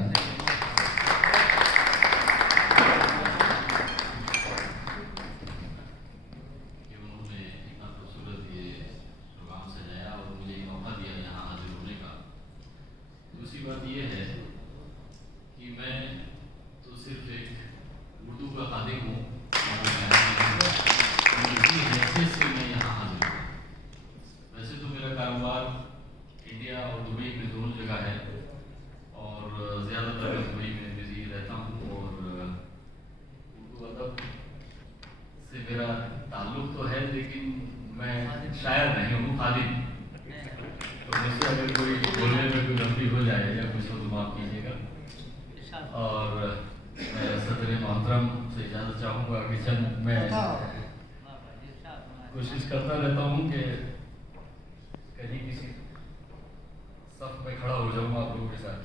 बात यह है कि मैं तो सिर्फ एक उर्दू का खादिम हूँ, हैसियत से मैं यहाँ हाजिर हूँ। वैसे तो मेरा कारोबार इंडिया और दुबई में दोनों जगह है, और ज़्यादातर मैं दुबई में बिजी रहता हूँ। और उर्दू अदब से मेरा ताल्लुक़ तो है, लेकिन मैं शायर नहीं हूँ, खादिम। तो मुझसे अगर कोई बोलने में कोई गलती हो जाए या कुछ हो तो माफ़ कीजिएगा। और मैं सदर मोहतरम से इजाज़त चाहूँगा कि चंद मैं कोशिश करता रहता हूँ कि कहीं किसी सफ में खड़ा हो जाऊँ आप लोगों के साथ।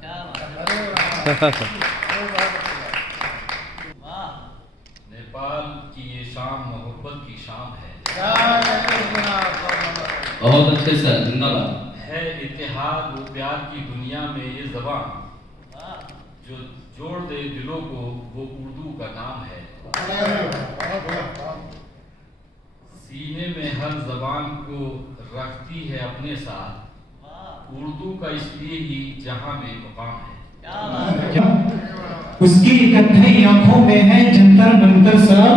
नेपाल की ये शाम मोहब्बत की शाम है। बहुत अच्छे सर, जिंदाबाद। है इत्तेहाद वो प्यार की दुनिया में ये ज़बान, जो जोड़ दे दिलों को वो उर्दू का नाम है। सीने में हर ज़बान को रखती है अपने साथ, उर्दू का इसलिए ही जहां में मुकाम है। उसकी कत्थई आंखों में है जंतर मंतर सब,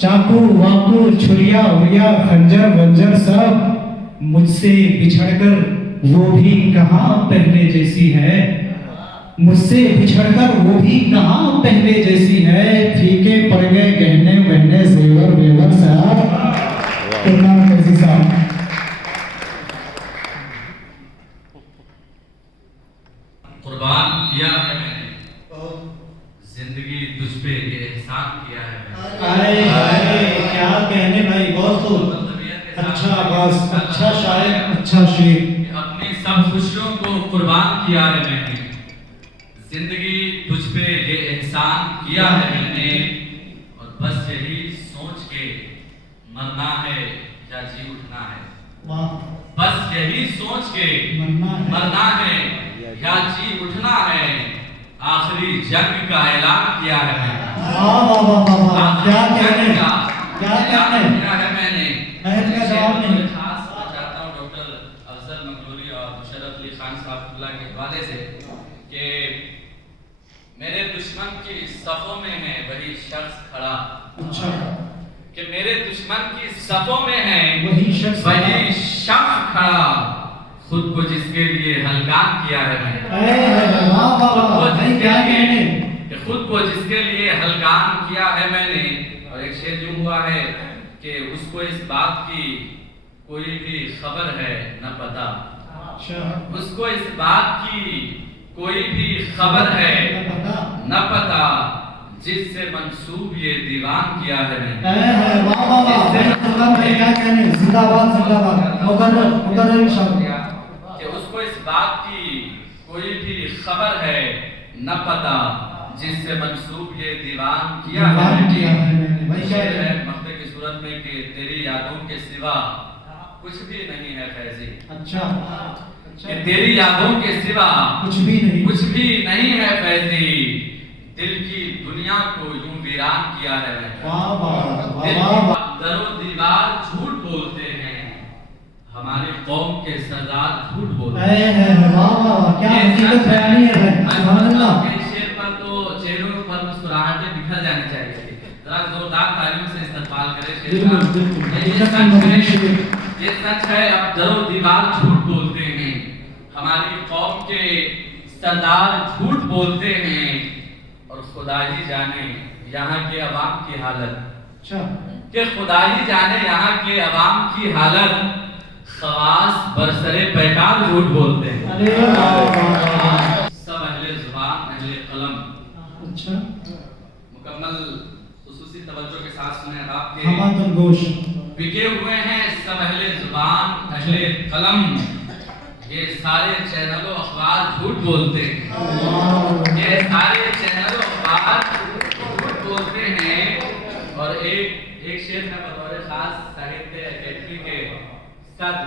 चाकू वाकू छुरिया उरिया खंजर वंजर सब। मुझसे बिछड़कर वो भी कहाँ पहले जैसी है, मुझसे बिछड़कर वो भी कहाँ पहले जैसी है। फीके पड़ गए गहने वहने जेवर वेवर साहब। साहब कुर्बान किया है मैंने, जिंदगी तुझ पे ये एहसान किया है मैंने। क्या कहने भाई, बहुत खूब। अच्छा बस, अच्छा शायर, अच्छा शेर। अपनी सब खुशियों को कुर्बान किया है मैंने, जिंदगी तुझ पे ये एहसान किया है मैंने। और बस यही सोच के मरना है या जी उठना है, बस यही सोच के मरना है या जी उठना है। आखिरी जंग का ऐलान किया है मैंने, क्या कहने, क्या कहने किया है मैंने। जवाब नहीं। खास चाहता हूँ डॉक्टर अफजल मंगलोरी और मुशर्रफ अली खान साहब के हवाले से कि मेरे दुश्मन की सफों में है वही शख्स खड़ा। अच्छा, कि मेरे दुश्मन की सफों में है वही शख्स खड़ा, खुद को जिसके लिए हलकान किया है मैंने। खुद को जिसके लिए हलकान किया है मैंने। और एक शेर यूं हुआ है कि उसको इस बात की कोई भी खबर है न पता, उसको इस बात की कोई भी खबर है न पता, जिससे मंसूब ये दीवान किया है मैंने। कि उसको इस बात की कोई भी खबर है न पता, जिससे मंसूब ये दीवान किया है मैंने। शेर है मक्ते की सूरत में कि तेरी यादों के सिवा कुछ भी नहीं है फैजी। अच्छा, कि तेरी यादों के सिवा कुछ भी नहीं है फैजी, दिल की दुनिया को यूं वीरान किया है मैंने। दरो दीवार झूठ बोलते हैं, हमारी कौम के सरदार झूठ बोलते हैं। शेर पर तो चेहरों पर मुस्कुराहटें बिखर जानी चाहिए। जरा जोरदार तालियों से इस्तकबाल करें शेर का। ये सच है, अब दरो दीवार झूठ बोलते हैं, हमारी कौम के सरदार झूठ बोलते हैं। और खुदा ही जाने यहाँ के अवाम की हालत, कि खुदा ही जाने यहाँ के अवाम की हालत, खवास बरसरे पैकार झूठ बोलते हैं। सब अहले जुबान अहले कलम। अच्छा, मुकम्मल खुसूसी तवज्जो के साथ सुने आपके बिके हुए हैं सब अहले जुबान अहले कलम। ये सारे चैनलों अखबार झूठ बोलते हैं, ये सारे चैनलों अखबार झूठ बोलते हैं। और एक शेर में बतौर खास साहित्य अकेडमी के सद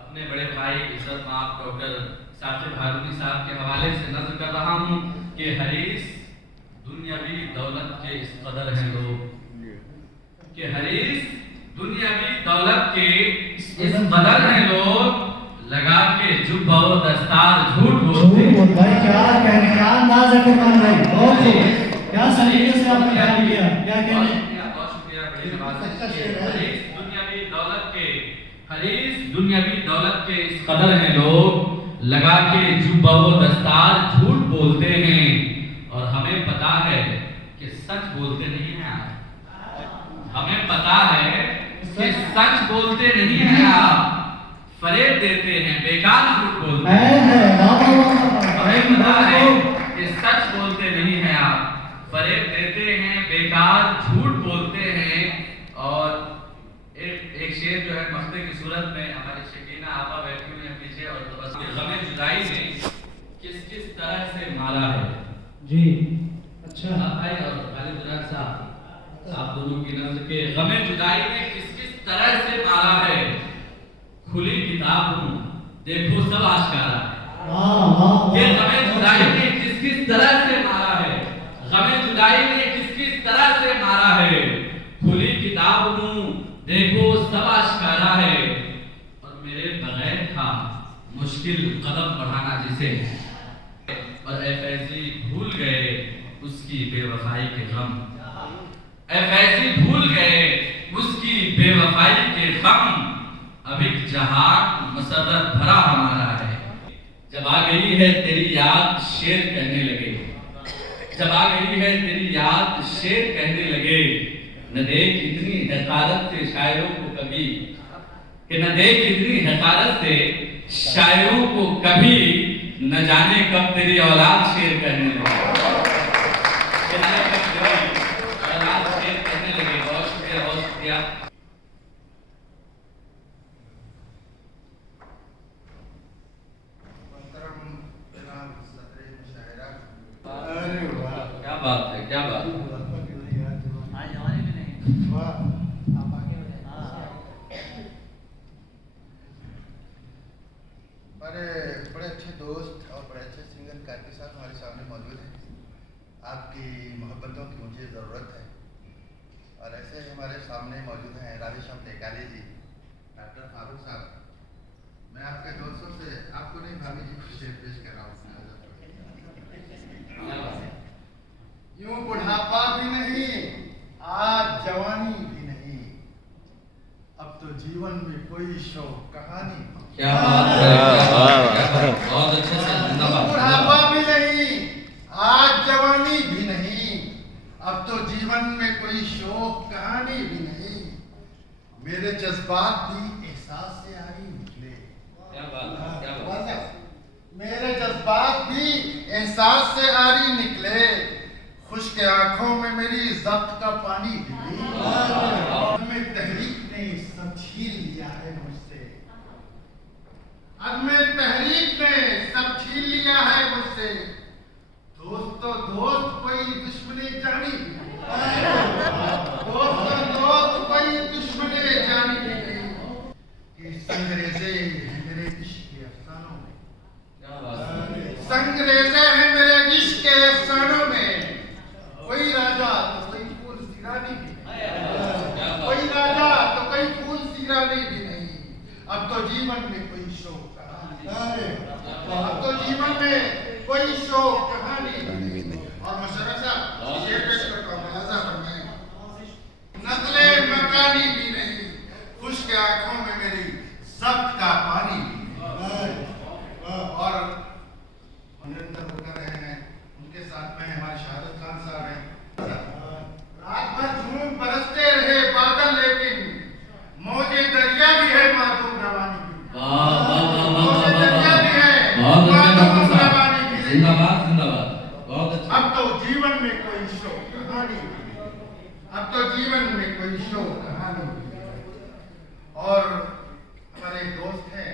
अपने बड़े भाई इज्जत माफ डॉक्टर साकिब हारूनी साहब के हवाले से नज़र कर रहा हूँ कि हरीस दुनियावी दौलत के इस कदर हैं लोग, कि हरीस दुनियावी दौलत के इस कदर हैं लोग, लगा के जुब्बा व दस्तार झूठ बोलते हैं। क्या सलीके से आपने बयान किया, क्या कहने। बहुत शुक्रिया, बड़ी हरीस दुनियावी दौलत के इस कदर हैं लोग, लगा के जुब्बा व दस्तार झूठ बोलते हैं। और हमें पता है कि सच बोलते नहीं हैं आप, हमें पता है कि सच बोलते नहीं हैं आप, फरेब देते हैं, बेकार झूठ बोलते हैं। हमें पता है कि सच बोलते नहीं हैं आप, फरेब देते हैं, बेकार झूठ बोलते हैं। और एक शेर जो है मस्ते की सूरत में हमारी शकीना आपा बैठी हुई है पीछे, और तो बस गमे जुदाई में किस किस तरह से मारा है जी। अच्छा, भाई और खालिद बुजुर्ग साहब, आप दोनों की नजर के गमे जुदाई में किस किस तरह से मारा है। खुली किताब हूँ देखो सब आश्कारा है। ये गमे जुदाई में किस किस तरह से मारा है, गमे जुदाई में किस किस तरह से मारा है। खुली किताब हूँ देखो सब आश्कारा है। और मेरे बगैर था मुश्किल मुश्किल कदम बढ़ाना जिसे, और ए फैजी भूल गए उसकी बेवफाई के गम, ए फैजी भूल गए उसकी बेवफाई के गम, अब एक जहान मसरत भरा हमारा है। जब आ गई है तेरी याद शेर कहने लगे, जब आ गई है तेरी याद शेर कहने लगे, न देख इतनी हकारत से शायरों को कभी, कि न देख इतनी हकारत से शायरों को कभी, न जाने कब तेरी औलाद शेर कहने लगे, न जाने कब तेरी औलाद शेर कहने लगे। बहुत शुक्रिया, बहुत शुक्रिया। क्या बात है, क्या बात है। बड़े अच्छे दोस्त और बड़े अच्छे सिंगर कार्की साहब हमारे सामने मौजूद हैं। आपकी मोहब्बतों की मुझे ज़रूरत है, और ऐसे हमारे सामने मौजूद हैं राधेश्याम टेकाली जी, डॉक्टर फारूक साहब। मैं आपके दोस्तों से आपको नहीं भाभी जी को शेर पेश कर रहा हूँ। यूं बुढ़ापा भी नहीं, आज जवानी भी नहीं, अब तो जीवन में कोई शौक कहानी। क्या बात है, क्या बात है, बहुत अच्छे से जिंदाबाद। बुढ़ापा भी नहीं, आज जवानी भी नहीं, अब तो जीवन में कोई शौक कहानी भी नहीं, मेरे जज्बात भी एहसास से आरी निकले। क्या बात है, क्या बात है। मेरे जज्बात भी एहसास से आरी निकले, खुश्क आंखों में मेरी जब्त का पानी भी। हमें तहरीक ने सब छीन लिया है मुझसे, अब में तहरीक ने सब छीन लिया है मुझसे, दोस्त तो दोस्त कोई दुश्मनी जानी, दोस्त तो दोस्त कोई दुश्मनी जानी नहीं, कि संगरेज़े हैं मेरे इश्क के अफसानों में, क्या बात है। संगरेज़े हैं मेरे इश्क के अफसानों में, कोई राजा तो कोई फूल सिरानी भी नहीं, कोई राजा तो कोई फूल सिरानी भी नहीं, अब तो जीवन में कोई शौक कहानी, अब तो जीवन में कोई शौक कहानी भी नहीं। और मशरा साहब शेर पेश करता हूँ, मुलाजा फरमाएं। नस्ले मकानी भी नहीं, खुश्क आंखों में मेरी जब्त का पानी भी नहीं। और निरंतर होकर रहे हैं, उनके साथ में हमारे शहादत खान साहब हैं। रात भर धूम बरसते रहे बादल, लेकिन मौजे दरिया भी है मासूम रवानी भी। मौजे दरिया भी है मासूम रवानी भी। जिंदाबाद, जिंदाबाद, बहुत अच्छा। अब तो जीवन में कोई शौक कहानी भी, अब तो जीवन में कोई शौक कहानी भी। और हमारे एक दोस्त हैं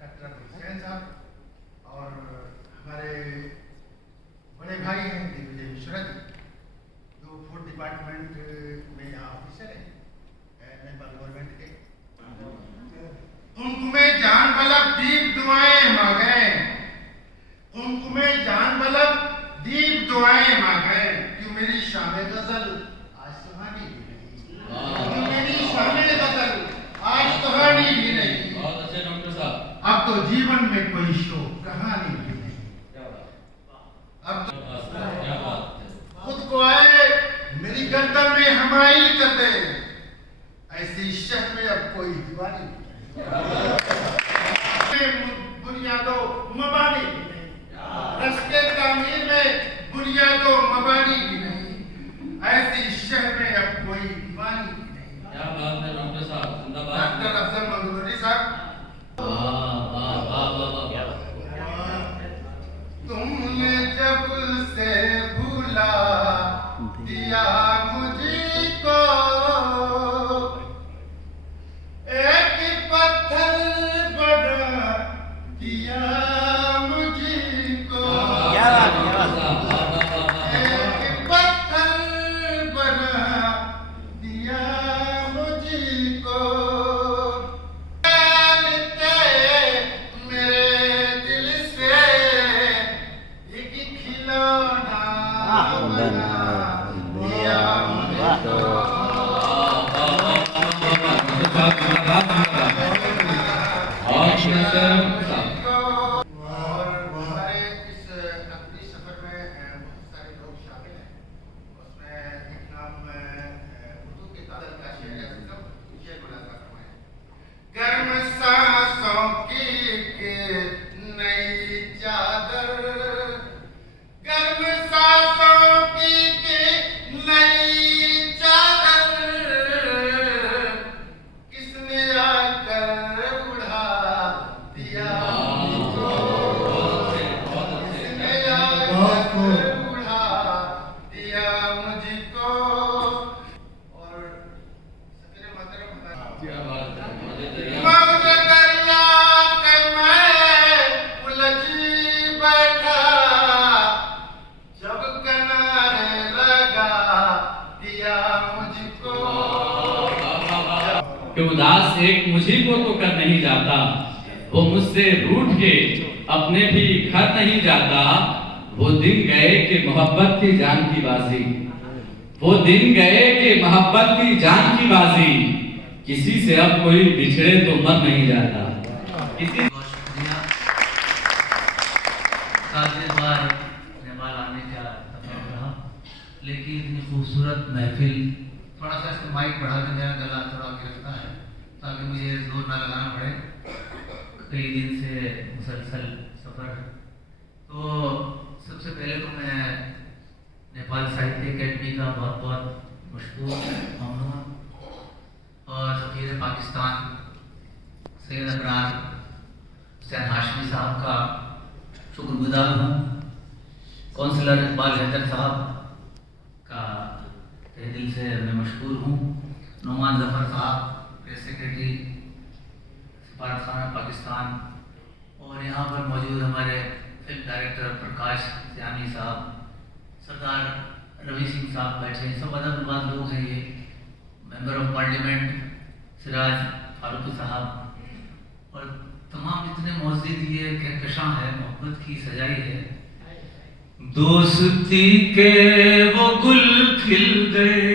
डॉक्टर हुसैन साहब, और हमारे बड़े भाई हैं दिग्विजय मिश्रा जी, जो फूड डिपार्टमेंट में यहाँ ऑफिसर हैं नेपाल गवर्नमेंट के। कुमकुमे जान बलब दीप दुआएं मांगे, कुमकुमे जान बलब दीप दुआएं मांगे, क्यों मेरी शान गजल आज सुहानी भी नहीं, क्यों मेरी शान गजल आज सुहानी भी नहीं। बहुत अच्छे डॉक्टर साहब। अब तो जीवन में कोई शौक कहानी भी नहीं, अब तो क्या बात है। खुद को आए मेरी गर्दन में हमाइल कर दे, ऐसी शह में अब कोई दीवानी बुनियादों मबानी भी नहीं, रस्ते तामीर में बुनियादों मबानी भी नहीं, ऐसी शह में अब कोई दीवानी भी नहीं। क्या बात है डॉक्टर साहब, जिंदाबाद। डॉक्टर अफजल मंजूरी साहब, तुमने जब से भूला दिया मुझको, एक पत्थर बना दिया मुझको, एक पत्थर बना कि उदास एक मुझी को तो कर नहीं जाता, वो मुझसे रूठ के अपने भी घर नहीं जाता। वो दिन गए कि मोहब्बत थी जान की बाजी, वो दिन गए कि मोहब्बत थी जान की बाजी, किसी से अब कोई बिछड़े तो मर नहीं जाता। किसी बहुत शुक्रिया। काफी बार नेपाल आने का तफर रहा, लेकिन इतनी खूबसूरत महफिल, थोड़ा सा इसको माइक बढ़ा के मेरा गला थोड़ा गिरफ्ता है ताकि मुझे जोर ना लगाना पड़े, कई दिन से मुसलसल सफ़र है। तो सबसे पहले तो मैं नेपाल साहित्य अकेडमी का बहुत बहुत मशकूर ममनून और सफ़ीर पाकिस्तान सैयद अबरार हुसैन हाशमी साहब का शुक्रगुजार हूँ। कौंसलर इकबाल हैदर साहब का तहे दिल से मैं मशहूर हूँ। नुमान जफ़र साहब प्रेस सेक्रेटरी सफारत खाना पाकिस्तान, और यहाँ पर मौजूद हमारे फिल्म डायरेक्टर प्रकाश सियानी साहब, सरदार रवि सिंह साहब बैठे हैं, सब अदब लोग हैं। ये member of parliament Siraj Farooqui साहब और तमाम जितने मौजूद ये कहकशां है, मोहब्बत की सजाई है। दोस्ती के वो गुल खिल गए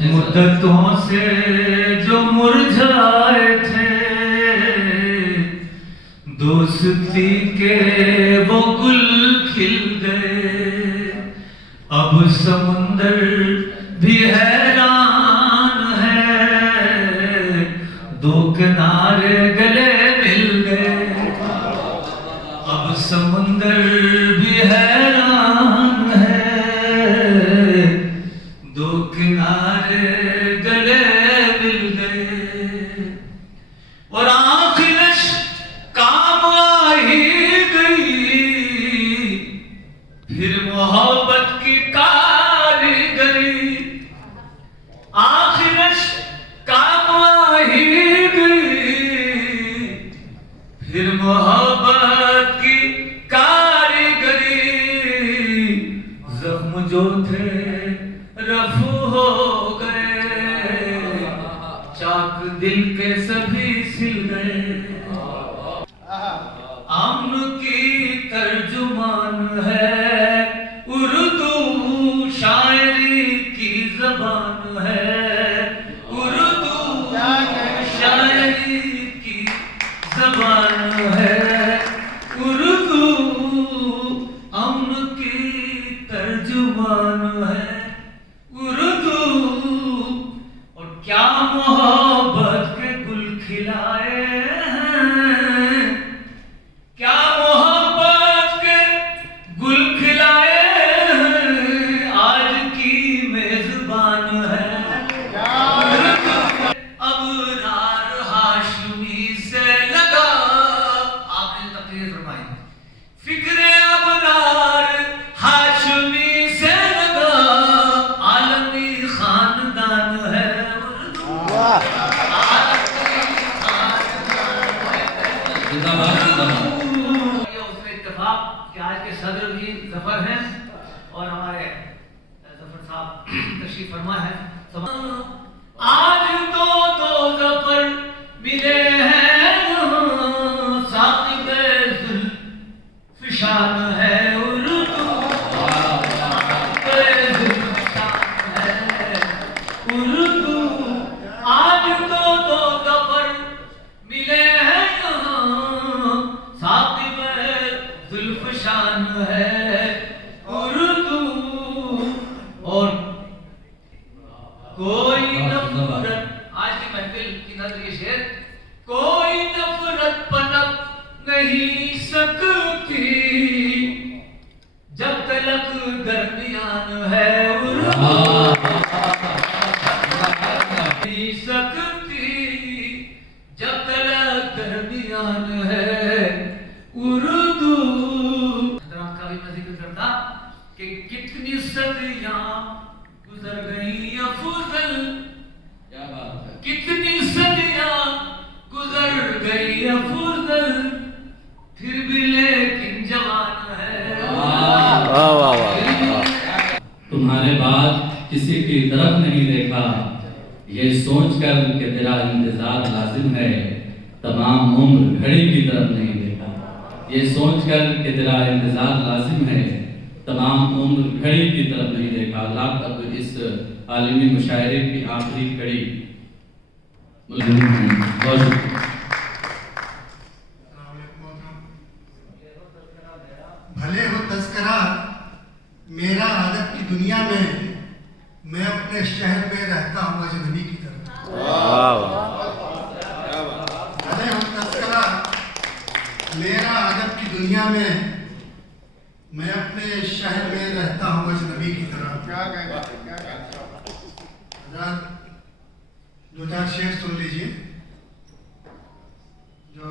मुद्दतों से जो मुरझाए थे, दोस्ती के वो गुल खिल गए, अब समुंदर भी हैरान है, दो किनारे गले मिल गए, अब समुंदर भी हैरान है, दो किनारे गले मिल गए, और आखिरश काम आ ही गई, फिर मोहब्बत की कारीगरी, आखिरश काम आ ही गई, फिर मोहब्बत की कारीगरी, जख्म जो थे रफू हो गए, चाक दिल के सभी सिल गए। अम्न की तर्जुमान है उर्दू, शायरी की जबान है उर्दू, शायरी की जबान है उर्दू, अम्न की तर्जुमान है उर्दू, और क्या मोहब्बत के गुल खिलाए हैं, क्या मोहब्बत के गुल खिलाए हैं, आज की मेजबान है अबरार हाशमी से लगा। आपने तकरीर फरमाई, फिक्रे अबरार हाशमी से लगा, आलमी खानदान है उसमें इत्तेफाक कि आज के सदर भी जफर हैं और हमारे जफर साहब तशरीफ फरमा है। आज तो दो जफर मिले हैं, साकिब जुल्फिशान है उर्दू, उर्दू, आज तो दो जफर मिले हैं, साकिब जुल्फिशान है उर्दू, और कोई नफरत, आज की महफिल की नजर ये शेर, कोई नफरत पनप नहीं सकती जब तलक दरमियान है उर्दू, नहीं सकती जब तलक दरमियान है उर्दू। हजरात का भी मैं जिक्र करता कि कितनी सदियां गुजर गई अफजल, क्या बात है, कितनी सदियां गुजर गई अफजल, फिर भी लेकिन जवान है। वाह वाह वाह। तुम्हारे ये सोचकर कि तेरा इंतजार लाजिम है, तमाम उम्र घड़ी की तरफ नहीं देखा। ये सोचकर कि तेरा इंतजार लाजिम है, तमाम उम्र घड़ी की तरफ नहीं देखा। अल्लाह अब इस आलमी मुशायरे की आखिरी कड़ी बहुत शुक्रिया। भले हो तस्करा मेरा अदब की दुनिया में, मैं अपने शहर में रहता हूँ अजनबी की तरह। भले हो तस्करा मेरा अदब की दुनिया में, मैं अपने शहर में रहता हूँ अजनबी की तरह। क्या दो चार शेर सुन लीजिए। जो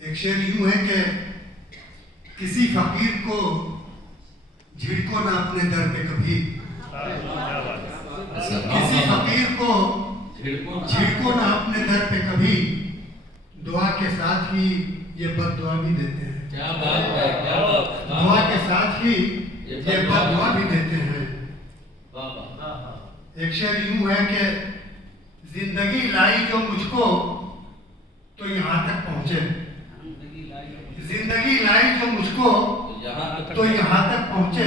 एक शेर यूं है कि किसी फकीर को झिड़को ना अपने दर पे कभी, किसी फकीर को झिड़को ना अपने दर पे कभी, दुआ के साथ ही ये बद्दुआ भी देते हैं। क्या बात है, क्या बात है। दुआ के साथ ही ये बद्दुआ भी देते हैं। एक शेर यूं है कि जिंदगी लाई जो मुझको तो यहाँ तक पहुंचे, जिंदगी लाई जो मुझको तो यहाँ तक पहुंचे,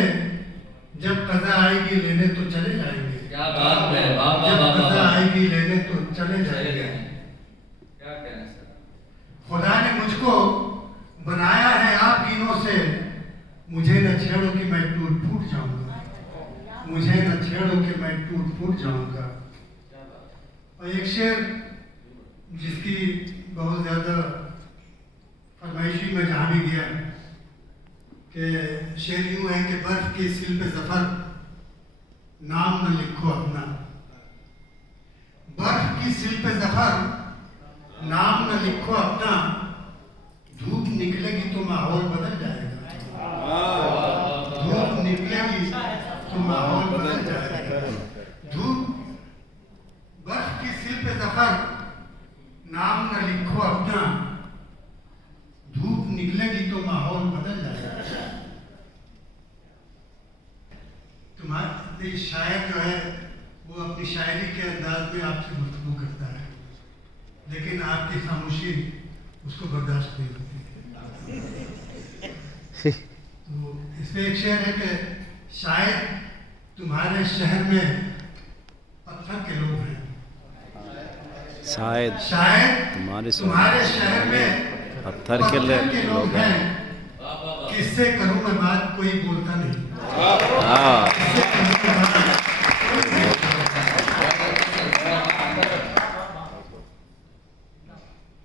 जब कज़ा आएगी लेने तो चले जाएंगे। क्या बात है, जब कज़ा आएगी लेने तो चले जाएंगे। क्या कहना सर। खुदा ने मुझको बनाया है आप गिनों से, मुझे न छेड़ो कि मैं टूट फूट जाऊंगा, मुझे न छेड़ो कि मैं टूट फूट जाऊंगा। और एक शेर जिसकी बहुत ज्यादा फरमाइशी में जहाँ भी गया कि शेर यूं है कि बर्फ की सिल पे ज़फ़र नाम न लिखो अपना, बर्फ की सिल पे ज़फ़र नाम न लिखो अपना, धूप निकलेगी तो माहौल बदल जाएगा, धूप निकलेगी तो माहौल बदल जाएगा। धूप बर्फ की सिल पे ज़फ़र नाम न लिखो अपना, धूप निकलेगी तो माहौल बदल जाएगा। तुम्हारे शायर जो है वो अपनी शायरी के अंदाज में आपसे गुफ्तगू करता है, लेकिन आपकी खामोशी उसको बर्दाश्त नहीं होती। तो इसमें एक शेर है कि शायद तुम्हारे शहर में पत्थर के लोग हैं, शायद तुम्हारे शहर में पत्थर के लोग हैं। किससे करूं मैं बात, कोई बोलता नहीं।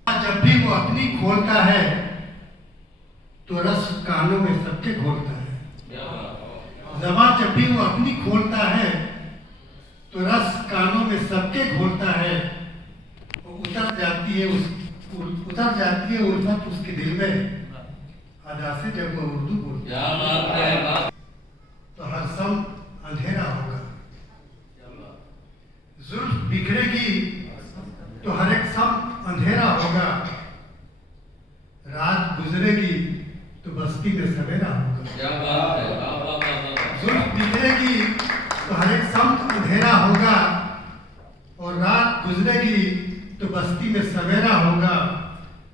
जब भी वो अपनी खोलता है तो रस कानों में सबके घोलता है। ज़बान जब भी वो अपनी खोलता है तो रस कानों में सबके घोलता है। उतर जाती है उल्फत उसके दिल में, अदा से जब वो उर्दू बोलती है तो हर सम अंधेरा होगा। जुल्फ बिखरेगी तो हर एक सम अंधेरा होगा, रात गुजरेगी तो बस्ती में सवेरा होगा। जुल्फ बिखरेगी तो हर एक सम अंधेरा होगा, और रात गुजरेगी तो बस्ती में सवेरा होगा।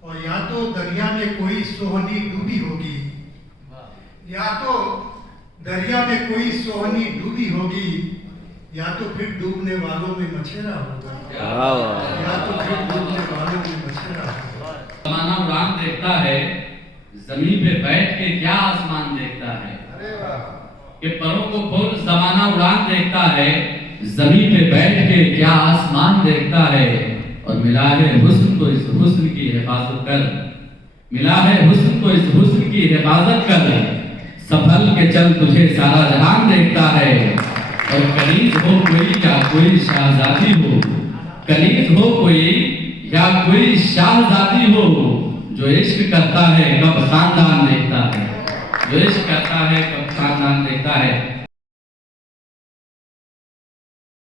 और या तो दरिया में कोई सोहनी डूबी होगी, या तो दरिया में कोई सोहनी डूबी होगी, या तो फिर डूबने वालों में मछेरा होगा, या तो फिर डूबने वालों में मछेरा होगा। ज़माना उड़ान देखता है, जमीन पे बैठ के क्या आसमान देखता है। कि परों को खोल ज़माना उड़ान देखता है, जमीन पे बैठ के क्या आसमान देखता है। और मिला है हुस्न को इस हुस्न की हिफाजत कर, मिला है हुस्न को इस हुस्न की हिफाजत कर, संभल के चल तुझे सारा जहान देखता है। और कलीज हो कोई या कोई शाहजादी हो, कलीज हो कोई या कोई शाहजादी हो, जो इश्क करता है कब खानदान देखता है, जो इश्क करता है कब खानदान देखता है।